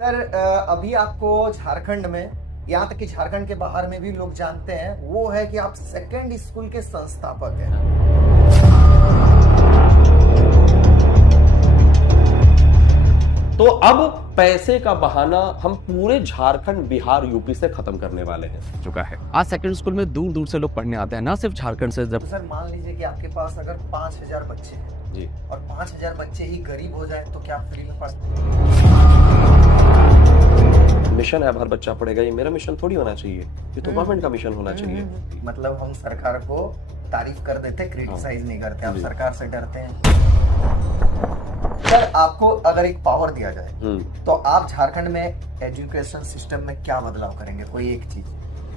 Sir अभी आपको झारखंड में, यहाँ तक कि झारखंड के बाहर में भी लोग जानते हैं, वो है कि आप सेकंड स्कूल के संस्थापक हैं। तो अब पैसे का बहाना हम पूरे झारखंड, बिहार, यूपी से खत्म करने वाले हैं चुका है। आज सेकंड स्कूल में दूर दूर से लोग पढ़ने आते हैं, ना सिर्फ झारखंड से। जब तो सर मान लीजिए कि आपके पास अगर 5,000 बच्चे हैं जी, और 5,000 बच्चे ही गरीब हो जाए तो क्या आप फ्री में पढ़? मिशन है, हर बच्चा पढ़ेगा, ये मेरा मिशन थोड़ी होना चाहिए, ये तो गवर्नमेंट का मिशन होना चाहिए। मतलब हम सरकार को तारीफ कर देते, क्रिटिसाइज नहीं करते, आप जी। सरकार से डरते हैं। सर आपको अगर एक पावर दिया जाए तो आप झारखंड में एजुकेशन सिस्टम में क्या बदलाव करेंगे? कोई एक चीज।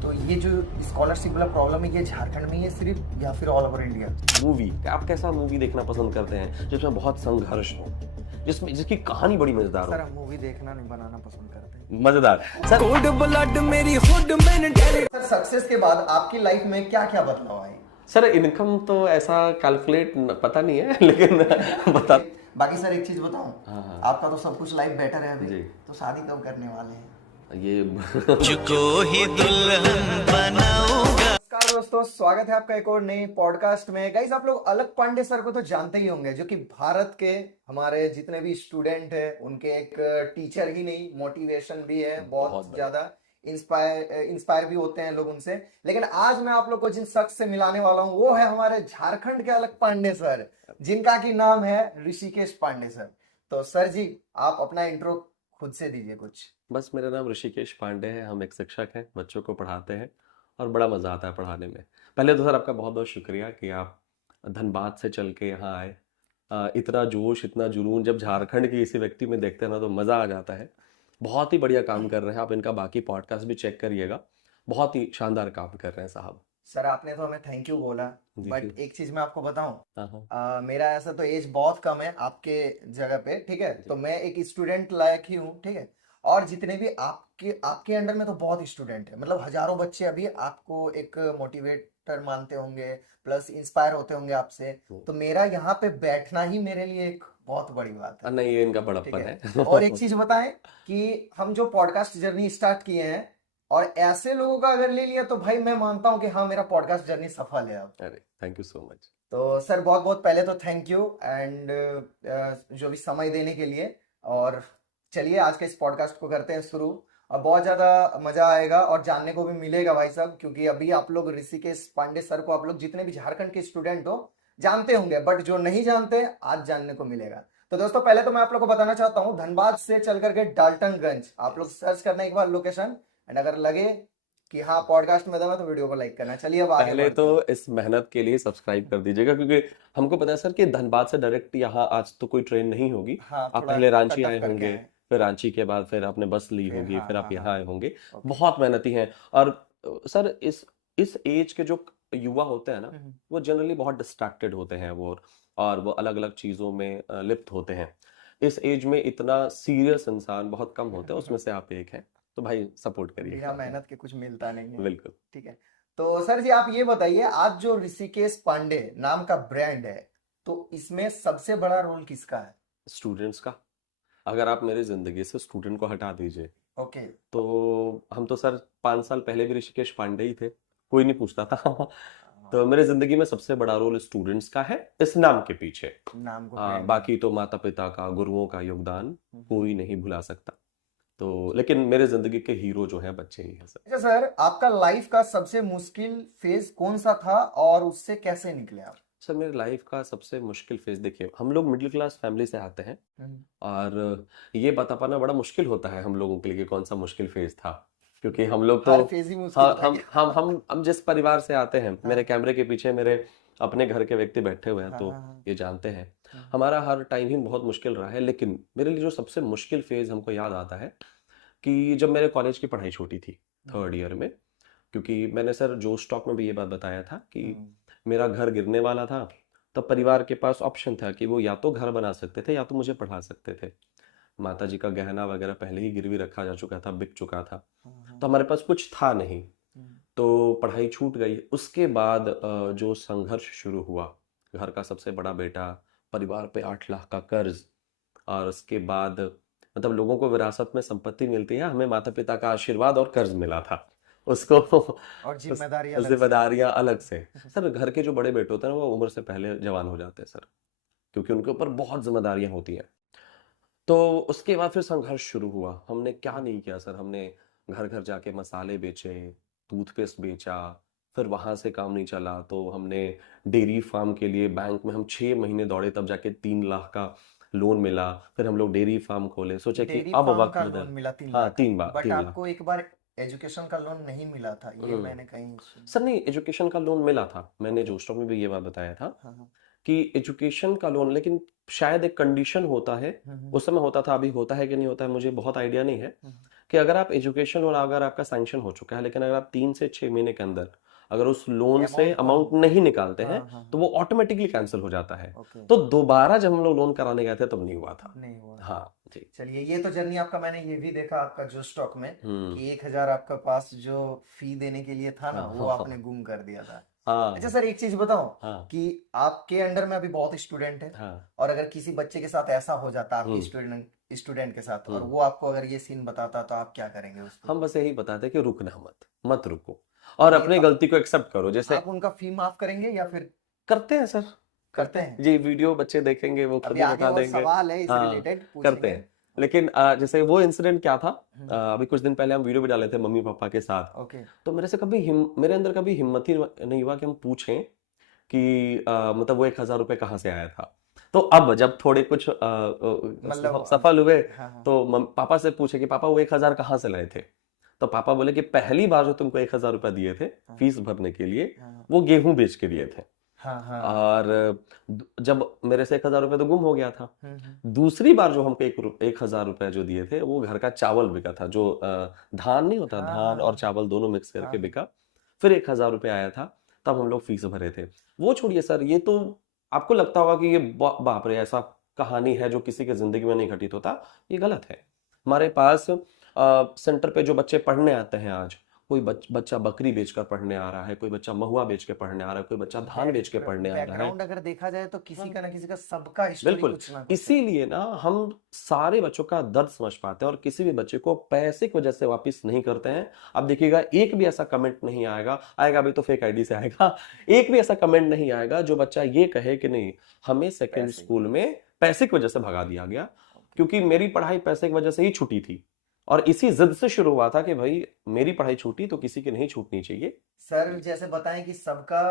तो ये जो स्कॉलरशिप वाला प्रॉब्लम है, ये झारखंड में ही है सिर्फ या फिर ऑल ओवर इंडिया? मूवी, आप कैसा मूवी देखना पसंद करते हैं जिसमें बहुत संघर्ष हो, जिसकी कहानी बड़ी मजेदार सर हो? हम मूवी देखना नहीं, बनाना पसंद करते हैं। मजेदार सर। कोल्ड ब्लड मेरी हुड मेंटालिटी। सर सक्सेस के बाद आपकी लाइफ में क्या क्या बदलाव आए? सर इनकम तो ऐसा कैलकुलेट पता नहीं है लेकिन बता। बाकी सर एक चीज बताऊं, हाँ। आपका तो सब कुछ लाइफ बेटर है अभी, जी। तो शादी कब करने वाले हैं? ये मुझको ही दुल्हन बनाऊंगा। नमस्कार दोस्तों, स्वागत है आपका एक और नई पॉडकास्ट में। गाइस आप लोग अलग पांडे सर को तो जानते ही होंगे, जो कि भारत के हमारे जितने भी स्टूडेंट हैं उनके एक टीचर ही नहीं, मोटिवेशन भी है, बहुत बहुत बढ़िया। ज्यादा इंस्पायर भी होते हैं लोग उनसे। लेकिन आज मैं आप लोग को जिन शख्स से मिलाने वाला हूँ वो है हमारे झारखंड के अलग पांडे सर, जिनका की नाम है ऋषिकेश पांडे सर। तो सर जी आप अपना इंट्रो खुद से दीजिए कुछ। बस, मेरा नाम ऋषिकेश पांडे है, हम एक शिक्षक हैं, बच्चों को पढ़ाते हैं और बड़ा मज़ा आता है पढ़ाने में। पहले तो सर आपका बहुत बहुत शुक्रिया कि आप धनबाद से चल के यहाँ आए। इतना जोश, इतना जुनून जब झारखंड के किसी व्यक्ति में देखते हैं ना तो मज़ा आ जाता है। बहुत ही बढ़िया काम कर रहे हैं आप, इनका बाकी पॉडकास्ट भी चेक करिएगा, बहुत ही शानदार काम कर रहे हैं साहब। सर आपने तो हमें थैंक यू बोला, जी, बट जी। एक चीज मैं आपको बताऊं, हाँ हाँ। मेरा ऐसा तो एज बहुत कम है आपके जगह पे, ठीक है? तो मैं एक स्टूडेंट लायक ही हूँ, ठीक है? और जितने भी आपके आपके अंडर में तो बहुत स्टूडेंट है, मतलब हजारों बच्चे अभी आपको एक मोटिवेटर मानते होंगे, प्लस इंस्पायर होते होंगे आपसे। तो मेरा यहाँ पे बैठना ही मेरे लिए एक बहुत बड़ी बात है, नहीं, ये इनका ठीक बड़प्पन है? है। और एक चीज बताएं कि हम जो पॉडकास्ट जर्नी स्टार्ट किए हैं और ऐसे लोगों का अगर ले लिया तो भाई मैं मानता हूं कि हाँ मेरा पॉडकास्ट जर्नी सफल है अब। अरे थैंक यू सो मच। तो सर बहुत बहुत पहले तो थैंक यू एंड जो भी समय देने के लिए। और चलिए आज के इस पॉडकास्ट को करते हैं शुरू, और बहुत ज़्यादा मज़ा आएगा और जानने को भी मिलेगा भाई साहब, क्योंकि अभी आप लोग ऋषिकेश पांडे सर को, आप लोग जितने भी झारखंड के स्टूडेंट हो जानते होंगे, बट जो नहीं जानते आज जानने को मिलेगा। तो दोस्तों पहले तो मैं आप लोग को बताना चाहता हूँ, धनबाद से चल करके डाल्टनगंज आप लोग सर्च करना एक बार लोकेशन, एंड अगर लगे कि हाँ पॉडकास्ट में दम है तो वीडियो को लाइक करना। चलिए अब आगे पहले बढ़ते तो हैं। इस मेहनत के लिए सब्सक्राइब कर दीजिएगा, क्योंकि हमको पता है सर कि धनबाद से डायरेक्ट यहाँ आज तो कोई ट्रेन नहीं होगी। हाँ आप थोड़ा पहले रांची कट ऑफ आए करके होंगे, आए। फिर रांची के बाद फिर आपने बस ली फिर होगी, हाँ फिर आप हाँ यहाँ हाँ। आए होंगे। ओके। बहुत मेहनती हैं। और सर इस एज के जो युवा होते हैं ना, वो जनरली बहुत डिस्ट्रैक्टेड होते हैं, और वो अलग अलग चीज़ों में लिप्त होते हैं। इस एज में इतना सीरियस इंसान बहुत कम होते हैं, उसमें से आप एक हैं, तो भाई सपोर्ट बिना करिए। मेहनत के कुछ मिलता नहीं है, बिल्कुल। ठीक है? तो सर जी आप ये बताइए, आज जो ऋषिकेश पांडे नाम का ब्रांड है, तो इसमें सबसे बड़ा रोल किसका है? स्टूडेंट्स का। अगर आप मेरी जिंदगी से स्टूडेंट को हटा दीजिए ओके। तो हम तो सर 5 साल पहले भी ऋषिकेश पांडे ही थे, कोई नहीं पूछता था। तो मेरे जिंदगी में सबसे बड़ा रोल स्टूडेंट्स का है, इस नाम के पीछे। नाम को brand बाकी तो माता पिता का, गुरुओं का योगदान है। कोई नहीं भुला सकता। तो लेकिन मेरे जिंदगी के हीरो जो हैं बच्चे ही हैं सर। अच्छा सर, आपका लाइफ का सबसे मुश्किल फेज कौन सा था और उससे कैसे निकले आप? सर मेरे लाइफ का सबसे मुश्किल फेज, देखिए हम लोग मिडिल क्लास फैमिली से आते हैं, और ये बता पाना बड़ा मुश्किल होता है हम लोगों के लिए कि कौन सा मुश्किल फेज था, क्योंकि हम लोग तो हर फेज ही मुश्किल हाँ, था हम जिस परिवार से आते हैं, हाँ। मेरे कैमरे के पीछे मेरे अपने घर के व्यक्ति बैठे हुए हैं, हाँ, तो हाँ, हाँ। ये जानते हैं हाँ। हमारा हर टाइम ही बहुत मुश्किल रहा है। लेकिन मेरे लिए जो सबसे मुश्किल फेज हमको याद आता है कि जब मेरे कॉलेज की पढ़ाई छोटी थी, 3rd ईयर में, क्योंकि मैंने सर जोश टॉक में भी ये बात बताया था कि मेरा घर गिरने वाला था, तब परिवार के पास ऑप्शन था कि वो या तो घर बना सकते थे या तो मुझे पढ़ा सकते थे। माता जी का गहना वगैरह पहले ही गिरवी रखा जा चुका था, बिक चुका था, तो हमारे पास कुछ था नहीं, तो पढ़ाई छूट गई। उसके बाद जो संघर्ष शुरू हुआ, घर का सबसे बड़ा बेटा, परिवार पे 8 लाख का कर्ज, और उसके बाद मतलब लोगों को विरासत में संपत्ति मिलती है, हमें माता पिता का आशीर्वाद और कर्ज मिला था उसको और जिम्मेदारी अलग से। जिम्मेदारियां अलग से। सर घर के जो बड़े बेटे होते हैं ना, वो उम्र से पहले जवान हो जाते हैं सर, क्योंकि उनके ऊपर बहुत जिम्मेदारियां होती हैं। तो उसके बाद फिर संघर्ष शुरू हुआ। हमने क्या नहीं किया सर, हमने घर घर जाके मसाले बेचे, टूथपेस्ट बेचा, फिर वहां से काम नहीं चला तो हमने डेयरी फार्म के लिए बैंक में हम 6 महीने दौड़े, तब जाके 3 लाख का लोन मिला। फिर हम लोग डेयरी फार्म खोले, सोचे कि डेयरी अब फार्म वक्त का बदल। लोन मिला 3 हाँ, लाख का, 3 बार बट 3 लाख। आपको एक बार एजुकेशन का लोन नहीं मिला था, ये हम्म। मैंने कहीं सुना। सर नहीं, एजुकेशन का लोन मिला था, मैंने जो स्टॉक में भी ये बात बताया था हाँ हाँ। कि एजुकेशन का लोन, लेकिन शायद एक कंडीशन होता है, उस समय होता था, अभी होता है कि नहीं होता है मुझे बहुत आइडिया नहीं है, कि अगर आप एजुकेशन लोन अगर आपका सैंक्शन हो चुका है, लेकिन अगर आप 3 से 6 महीने के अंदर अगर उस लोन से अमाउंट अमाउंट नहीं निकालते हैं, हाँ हाँ तो वो ऑटोमेटिकली कैंसिल हो जाता है। ओके, तो दोबारा जब हम लोग लोन कराने गए थे तब नहीं हुआ था। नहीं हुआ। हाँ जी। चलिए, ये तो जर्नी आपका मैंने ये भी देखा आपका जो स्टॉक में हम्म। कि 1,000 आपका पास जो फी देने के लिए था ना, हाँ वो हाँ आपने गुम कर दिया था। हाँ अच्छा सर, एक चीज बताओ हाँ कि आपके अंडर में अभी बहुत स्टूडेंट है, हाँ। और अगर किसी बच्चे के साथ ऐसा हो जाता आपके हम्म स्टूडेंट के साथ, और हम्म। वो आपको अगर ये सीन बताता, तो आप क्या करेंगे उस पे? हम बस यही बताते हैं कि रुकना मत, मत रुको, और नहीं अपनी तो गलती को एक्सेप्ट करो। जैसे आप उनका फी माफ करेंगे या फिर करते हैं सर, करते हैं? जी, वीडियो बच्चे देखेंगे वो खुद अभी ही आगे बता और देंगे। सवाल है इस हाँ, रिलेटेड, करते पूछेंगे। हैं। लेकिन जैसे वो इंसिडेंट क्या था, हम्म, अभी कुछ दिन पहले हम वीडियो भी डाले थे मम्मी पापा के साथ, ओके। तो मेरे अंदर कभी हिम्मत ही नहीं हुआ कि हम पूछें कि मतलब वो 1,000 रुपये कहाँ से आया था। तो अब जब थोड़े कुछ मतलब सफल हुए, हाँ हाँ तो पापा से पूछे कि पापा वो 1,000 कहाँ से लाए थे। तो पापा बोले कि पहली बार जो तुमको 1,000 रुपये दिए थे हाँ फीस भरने के लिए, हाँ वो गेहूं बेच के दिए थे। हाँ हाँ। और जब मेरे से 1,000 रुपये तो गुम हो गया था, हम्म। दूसरी बार जो हमको 1,000 रुपये जो दिए थे, वो घर का चावल बिका था, जो धान नहीं होता, हाँ धान और हाँ चावल दोनों मिक्स करके हाँ। बिका। फिर 1,000 रुपये आया था, तब हम लोग फीस भरे थे। वो छोड़िए सर, ये तो आपको लगता होगा कि ये बाप रे, ऐसा कहानी है जो किसी के जिंदगी में नहीं घटित होता। ये गलत है। हमारे पास सेंटर पे जो बच्चे पढ़ने आते हैं आज, कोई बच्चा बकरी बेचकर पढ़ने आ रहा है, कोई बच्चा महुआ बेच के पढ़ने आ रहा है, कोई बच्चा धान बेच के पढ़ने आ रहा है। बैकग्राउंड अगर देखा जाए तो किसी हाँ, का ना किसी का, सबका स्टोरी बिल्कुल। कुछ ना कुछ है। इसीलिए ना हम सारे बच्चों का दर्द समझ पाते हैं, और किसी भी बच्चे को पैसे की वजह से वापस नहीं करते हैं। अब देखिएगा, एक भी ऐसा कमेंट नहीं आएगा अभी तो फेक आईडी से आएगा, एक भी ऐसा कमेंट नहीं आएगा जो बच्चा ये कहे कि नहीं, हमें सेकेंड पैसे स्कूल में पैसे की वजह से भगा दिया गया, क्योंकि मेरी पढ़ाई पैसे की वजह से ही छूटी थी। और इसी जिद से शुरू हुआ था कि भाई मेरी पढ़ाई छूटी तो किसी की नहीं छूटनी चाहिए। सर जैसे बताएं कि सबका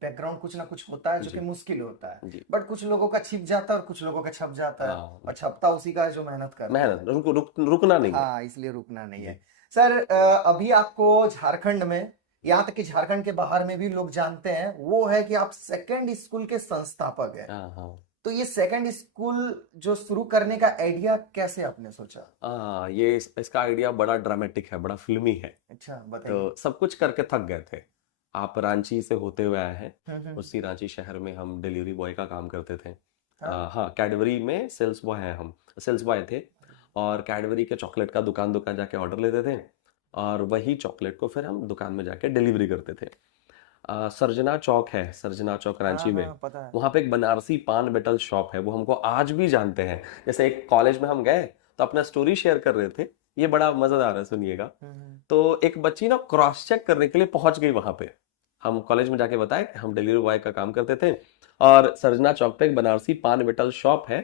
बैकग्राउंड कुछ ना कुछ होता है जो जी कि मुश्किल होता है, जी। बट कुछ लोगों का छिप जाता है और कुछ लोगों का छप जाता है, हाँ, और छपता उसी का है जो मेहनत करता है। मेहनत रुकना नहीं है। हाँ, इसलिए रुकना नहीं जी। है। सर अभी आपको झारखंड में, यहाँ तक कि झारखंड के बाहर में भी लोग जानते हैं, वो है कि आप सेकंड स्कूल के संस्थापक हैं। हाँ हाँ। तो ये सेकंड स्कूल जो शुरू करने का आइडिया कैसे आपने सोचा? ये इसका आइडिया बड़ा ड्रामेटिक है, बड़ा फिल्मी है। अच्छा बताइए। तो सब कुछ करके थक गए थे। आप रांची से होते हुए आए हैं, हम्म। उसी रांची शहर में हम डिलीवरी बॉय का काम करते थे। हाँ हाँ, कैडबरी में सेल्स बॉय हैं हम, सेल्स बॉय थे, और कैडबरी के चॉकलेट का दुकान जाके ऑर्डर लेते थे, और वही चॉकलेट को फिर हम दुकान में जाके डिलीवरी करते थे। सर्जना चौक है, सर्जना चौक रांची में, हाँ पता है। वहाँ पे एक बनारसी पान बेटल शॉप है, वो हमको आज भी जानते हैं। जैसे एक कॉलेज में हम गए तो अपना स्टोरी शेयर कर रहे थे, ये बड़ा मजेदार है, सुनिएगा। तो एक बच्ची ना क्रॉस चेक करने के लिए पहुंच गई वहां पे। हम कॉलेज में जाके बताए कि हम डिलीवरी बॉय का काम करते थे, और सर्जना चौक पे एक बनारसी पान बेटल शॉप है,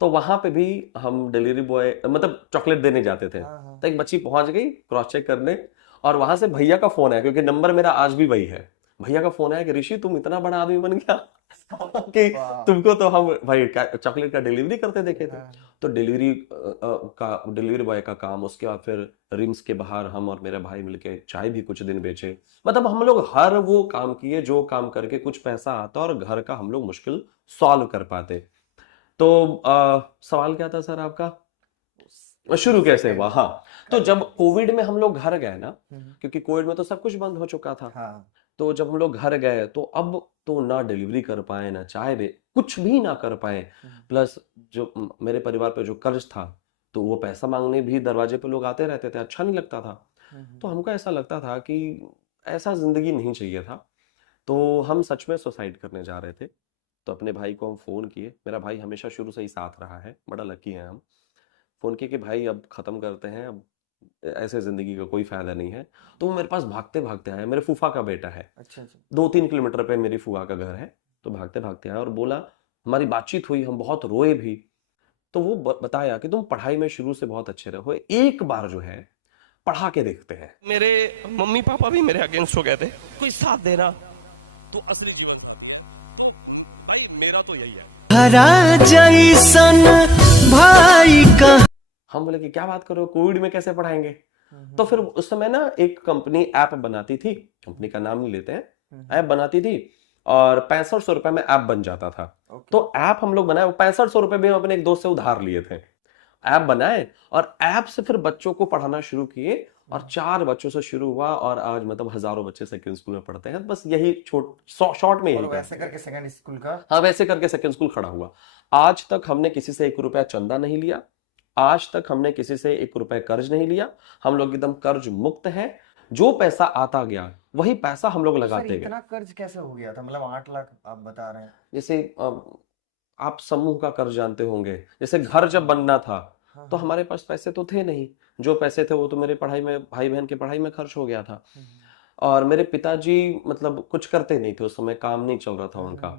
तो वहां पे भी हम डिलीवरी बॉय मतलब चॉकलेट देने जाते थे। हाँ तो एक बच्ची पहुंच गई क्रॉस चेक करने, और वहां से भैया का फोन आया, क्योंकि नंबर मेरा आज भी वही है। भैया का फोन आया कि ऋषि तुम इतना बड़ा आदमी बन गया कि वाह। तुमको तो हम भाई चॉकलेट का डिलीवरी करते देखे थे। हाँ, तो डिलीवरी बॉय का काम, उसके बाद फिर रिम्स के बाहर हम और मेरा भाई मिलके चाय भी कुछ दिन बेचे। मतलब हम लोग हर वो काम किए जो काम करके कुछ पैसा आता और घर का हम लोग मुश्किल सॉल्व कर पाते। तो सवाल क्या था सर आपका, शुरू कैसे हुआ? हाँ, तो जब कोविड में हम लोग घर गए ना, क्योंकि कोविड में तो सब कुछ बंद हो चुका था, हाँ तो जब हम लोग घर गए तो अब तो ना डिलीवरी कर पाए, ना चाय बे कुछ भी ना कर पाए। प्लस जो मेरे परिवार पे जो कर्ज था, तो वो पैसा मांगने भी दरवाजे पे लोग आते रहते थे, अच्छा नहीं लगता था। तो हमको ऐसा लगता था कि ऐसा जिंदगी नहीं चाहिए था। तो हम सच में सुसाइड करने जा रहे थे। तो अपने भाई को हम फोन किए, मेरा भाई हमेशा शुरू से ही साथ रहा है, बड़ा लकी है हम। फोन किया कि भाई अब खत्म करते हैं, अब ऐसे जिंदगी का कोई फायदा नहीं है। तो वो मेरे पास भागते भागते आया, मेरे फूफा का बेटा है, अच्छा अच्छा। 2-3 किलोमीटर पे मेरी फूफा का घर है। तो भागते भागते आया और बोला, हमारी बातचीत हुई, हम बहुत रोए भी। तो वो बताया कि तुम पढ़ाई में शुरू से बहुत अच्छे रहे हो, एक बार जो है पढ़ा के देखते हैं। मेरे मम्मी पापा भी मेरे अगेंस्ट हो गए थे, कोई साथ देना तो असली जीवन था। भाई मेरा तो यही है। हरा जैसन भाई का हम बोले कि क्या बात करो, कोविड में कैसे पढ़ाएंगे। तो फिर उस समय ना एक कंपनी ऐप बनाती थी, कंपनी का नाम नहीं लेते हैं, ऐप बनाती थी और 6500 रुपए में ऐप बन जाता था। तो ऐप हम लोग बनाए, 6500 रुपए भी हम अपने एक दोस्त से उधार लिए थे। ऐप बनाए और ऐप से फिर बच्चों को पढ़ाना शुरू किए और 4 बच्चों से शुरू हुआ और आज मतलब हजारों बच्चे सेकंड स्कूल में पढ़ते हैं। बस यही शॉर्ट में और यही वैसे करके सेकंड स्कूल का, हाँ वैसे करके सेकंड स्कूल खड़ा हुआ। आज तक हमने किसी से 1 रुपया चंदा नहीं लिया, आज तक हमने किसी से 1 रुपया कर्ज नहीं लिया। हम लोग एकदम कर्ज मुक्त हैं। जो पैसा आता गया वही पैसा हम लोग सर लगाते गए। इतना कर्ज कैसे हो गया था, मतलब 8 लाख आप बता रहे हैं। जैसे आप समूह का कर्ज जानते होंगे, जैसे घर जब बनना था तो हमारे पास पैसे तो थे नहीं, जो पैसे थे वो तो मेरे पढ़ाई में, भाई बहन की पढ़ाई में खर्च हो गया था। और मेरे पिताजी मतलब कुछ करते नहीं थे, उस समय काम नहीं चल रहा था उनका,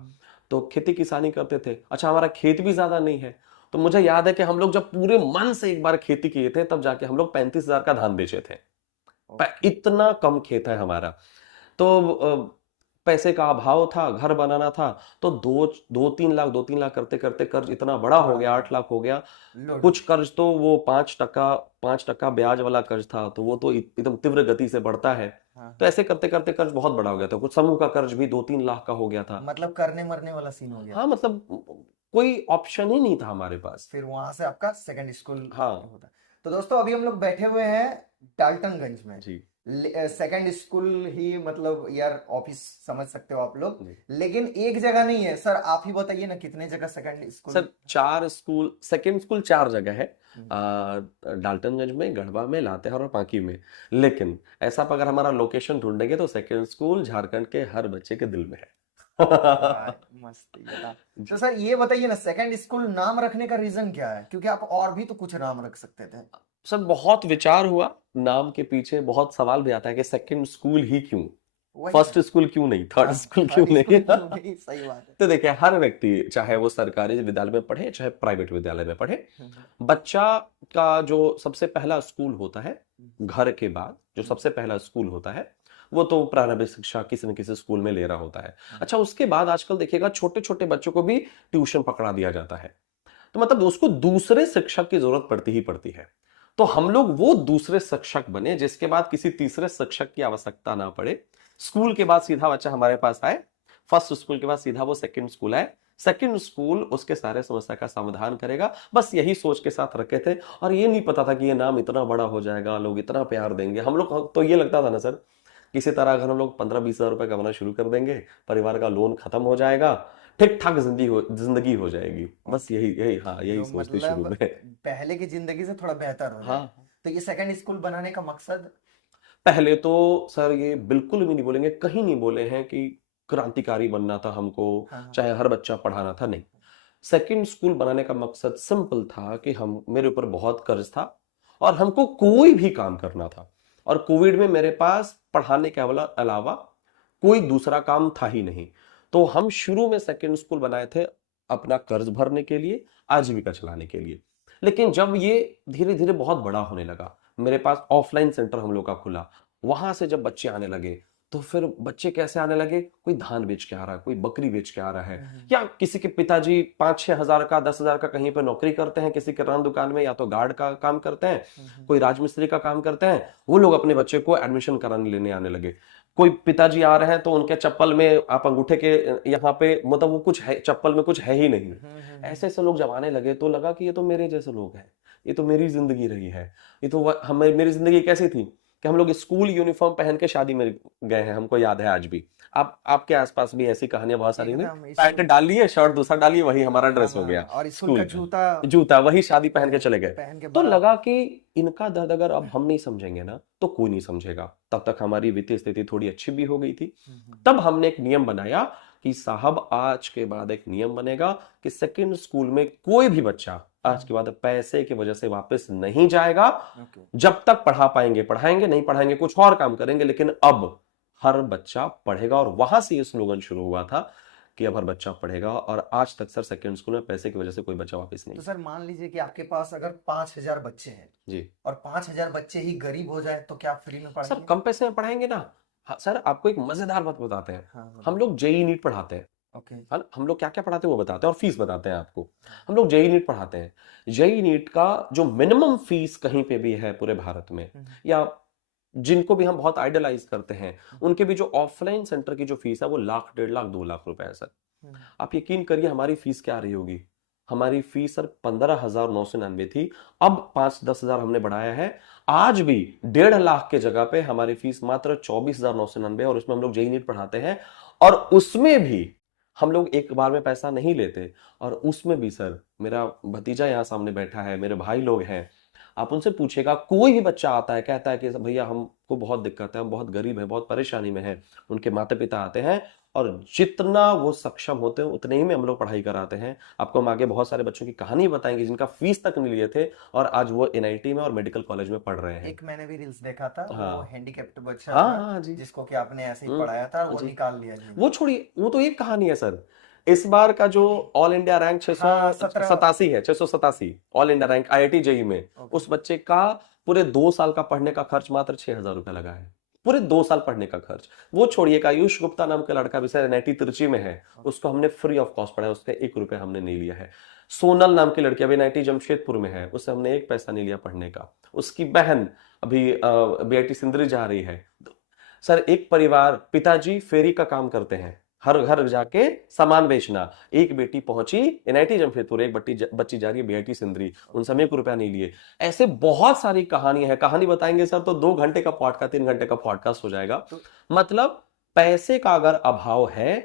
तो खेती किसानी करते थे। अच्छा हमारा खेत भी ज्यादा नहीं है, तो मुझे याद है कि हम लोग जब पूरे मन से एक बार खेती किए थे तब जाके हम लोग 35,000 का धान बेचे थे। इतना कम खेत है हमारा। तो पैसे का अभाव था, घर बनाना था, तो 2-3 लाख करते करते कर्ज इतना बड़ा हो गया, 8 लाख हो गया। कुछ कर्ज तो वो 5% ब्याज वाला कर्ज था, तो वो तो एकदम तीव्र गति से बढ़ता है। तो ऐसे करते करते कर्ज बहुत बड़ा हो गया था। कुछ समूह का कर्ज भी 2-3 लाख का हो गया था। मतलब करने मरने वाला सीन हो गया। हाँ मतलब कोई ऑप्शन ही नहीं था हमारे पास। फिर वहां से आपका सेकंड स्कूल हाँ होता। तो दोस्तों अभी हम लोग बैठे हुए हैं डाल्टनगंज में जी। सेकंड स्कूल ही, मतलब यार ऑफिस समझ सकते हो आप लोग, जी। लेकिन एक जगह नहीं है। सर आप ही बताइए ना कितने जगह second school. Sir 4 school, second school 4 जगह है, डाल्टनगंज में, गढ़वा में, लातेहार और पांकी में। लेकिन ऐसा अगर हमारा लोकेशन ढूंढेंगे तो सेकंड स्कूल झारखंड के हर बच्चे के दिल में है। मस्त तो सर ये बताइए ना, सेकंड स्कूल नाम रखने का रीजन क्या है, क्योंकि आप और भी तो कुछ नाम रख सकते थे। सर बहुत विचार हुआ नाम के पीछे, बहुत सवाल भी आता है कि सेकंड स्कूल ही क्यों, फर्स्ट स्कूल क्यों नहीं, थर्ड स्कूल क्यों नहीं। सही बात है। तो देखिए हर व्यक्ति, चाहे वो सरकारी विद्यालय में पढ़े चाहे प्राइवेट विद्यालय में पढ़े, बच्चा का जो सबसे पहला स्कूल होता है घर के बाद, जो सबसे पहला स्कूल होता है वो तो प्रारंभिक शिक्षा किसी न किसी स्कूल में ले रहा होता है। अच्छा उसके बाद आजकल देखिएगा छोटे छोटे बच्चों को भी ट्यूशन पकड़ा दिया जाता है, तो मतलब उसको दूसरे शिक्षक की जरूरत पड़ती ही पड़ती है। तो हम लोग वो दूसरे शिक्षक बने जिसके बाद किसी तीसरे शिक्षक की आवश्यकता ना पड़े। स्कूल के बाद सीधा बच्चा हमारे पास आए, फर्स्ट स्कूल के बाद सीधा वो सेकंड स्कूल आए, सेकंड स्कूल उसके सारे समस्या का समाधान करेगा। बस यही सोच के साथ रखे थे और ये नहीं पता था कि ये नाम इतना बड़ा हो जाएगा, लोग इतना प्यार देंगे। हम लोग तो ये लगता था ना सर, किसी तरह अगर हम लोग 15-20 हजार रुपए कमाना शुरू कर देंगे, परिवार का लोन खत्म हो जाएगा, ठीक ठाक जिंदगी हो जाएगी। बस यही सोचते शुरू में, पहले की जिंदगी से थोड़ा बेहतर हो। हाँ। तो ये सेकंड स्कूल बनाने का मकसद, पहले तो सर ये बिल्कुल भी नहीं बोलेंगे, कहीं नहीं बोले हैं कि क्रांतिकारी बनना था हमको, चाहे हर बच्चा पढ़ाना था, नहीं। सेकंड स्कूल बनाने का मकसद सिंपल था कि मेरे ऊपर बहुत कर्ज था और हमको कोई भी काम करना था, और कोविड में मेरे पास पढ़ाने के अलावा कोई दूसरा काम था ही नहीं। तो हम शुरू में सेकंड स्कूल बनाए थे अपना कर्ज भरने के लिए, आजीविका चलाने के लिए। लेकिन जब ये धीरे धीरे बहुत बड़ा होने लगा, मेरे पास ऑफलाइन सेंटर हम लोग का खुला, वहां से जब बच्चे आने लगे तो फिर बच्चे कैसे आने लगे, कोई धान बेच के आ रहा है, कोई बकरी बेच के आ रहा है, या किसी के पिताजी 5-6 हजार का 10 हजार का कहीं पे नौकरी करते हैं, किसी किराना दुकान में या तो गार्ड का काम करते हैं, कोई राजमिस्त्री का काम करते हैं, वो लोग अपने बच्चे को एडमिशन कराने लेने आने लगे। कोई पिताजी आ रहे हैं तो उनके चप्पल में, आप अंगूठे के यहाँ पे, मतलब वो कुछ है चप्पल में, कुछ है ही नहीं। ऐसे ऐसे लोग जब आने लगे तो लगा कि ये तो मेरे जैसे लोग हैं, ये तो मेरी जिंदगी रही है। ये तो मेरी जिंदगी कैसी थी कि हम लोग स्कूल यूनिफॉर्म पहन के शादी में गए हैं, हमको याद है आज भी। आपके आसपास भी ऐसी कहानियां बहुत सारी नहीं, पैंट डालिए, शर्ट दूसरा डालिए, वही हमारा ड्रेस हो गया, और स्कूल का जूता वही शादी पहन के चले गए। तो लगा कि इनका दर्द अगर अब हम नहीं समझेंगे ना तो कोई नहीं समझेगा। तब तक हमारी वित्तीय स्थिति थोड़ी अच्छी भी हो गई थी। तब हमने एक नियम बनाया कि साहब आज के बाद एक नियम बनेगा कि सेकंड स्कूल में कोई भी बच्चा आज के बाद पैसे की वजह से वापस नहीं जाएगा। ओके। जब तक पढ़ा पाएंगे पढ़ाएंगे, नहीं पढ़ाएंगे कुछ और काम करेंगे, लेकिन अब हर बच्चा पढ़ेगा। और वहां से ये स्लोगन शुरू हुआ था कि अब हर बच्चा पढ़ेगा। और आज तक सर सेकेंड स्कूल में पैसे की वजह से कोई बच्चा वापस नहीं। तो सर मान लीजिए कि आपके पास अगर 5,000 बच्चे हैं जी और 5,000 बच्चे ही गरीब हो जाए तो क्या आप फ्री में सर, पढ़ाएंगे? कम पैसे में पढ़ाएंगे ना। हाँ, सर आपको एक मजेदार बात बताते हैं। हाँ, हम लोग जेई नीट पढ़ाते हैं। ओके। हम लोग क्या क्या पढ़ाते हैं वो बताते हैं और फीस बताते हैं आपको। हम लोग जेई नीट पढ़ाते हैं। जेई नीट का जो मिनिमम फीस कहीं पे भी है पूरे भारत में, या जिनको भी हम बहुत आइडलाइज करते हैं, उनके भी जो ऑफलाइन सेंटर की जो फीस है वो 1,00,000, 1,50,000, 2,00,000 रुपए है सर। आप यकीन करिए हमारी फीस क्या रही होगी। हमारी फीस सर 15,999 थी, अब 5-10 हजार हमने बढ़ाया है। आज भी 1,50,000 के जगह पे हमारी फीस मात्र 24,999 और उसमें हम लोग जेई नीट पढ़ाते हैं। और उसमें भी हम लोग एक बार में पैसा नहीं लेते। और उसमें भी सर, मेरा भतीजा यहाँ सामने बैठा है, मेरे भाई लोग हैं, आप उनसे पूछेगा, कोई भी बच्चा आता है कहता है कि भैया हमको बहुत दिक्कत है, हम बहुत गरीब हैं, बहुत परेशानी में हैं। उनके माता पिता आते हैं और जितना वो सक्षम होते हैं उतने ही में हम लोग पढ़ाई कराते हैं। आपको हम आगे बहुत सारे बच्चों की कहानी बताएंगे जिनका फीस तक नहीं लिए थे और आज वो एनआईटी में और मेडिकल कॉलेज में पढ़ रहे हैं। एक मैंने भी रील्स देखा था, वो हाँ। हैंडीकैप्ड बच्चा हाँ था हाँ जी। जिसको कि आपने ऐसे ही हम्म, पढ़ाया था और वो जी। निकाल लिया जी। वो छोड़िए, वो तो एक कहानी है सर। इस बार का जो ऑल इंडिया रैंक हाँ, 687 है, 687 all India rank IIT JEE में, ओके। उस बच्चे का पूरे 2 साल का पढ़ने का खर्च मात्र 6,000 रुपए लगा है। पूरे 2 साल पढ़ने का खर्च। वो छोड़िए, आयुष गुप्ता नाम का लड़का भी सर एनआईटी तिरुचि में है, उसको हमने फ्री ऑफ कॉस्ट पढ़ाया, उसका 1 रुपए हमने नहीं लिया है। सोनल नाम की लड़की अभी एनआईटी जमशेदपुर में है, उससे हमने 1 पैसा नहीं लिया पढ़ने का। उसकी बहन अभी बीआईटी सिंदरी जा रही है। सर एक परिवार, पिताजी फेरी का काम करते हैं, हर घर जाके सामान बेचना, एक बेटी पहुंची एनआईटी जमशेदपुर, एक बच्ची जा रही है बीआईटी सिंदरी, उनसे हम 1 रुपया नहीं लिए। ऐसे बहुत सारी कहानियां हैं। कहानी बताएंगे सर तो 2 घंटे का पॉडकास्ट, 3 घंटे का पॉडकास्ट हो जाएगा। मतलब पैसे का अगर अभाव है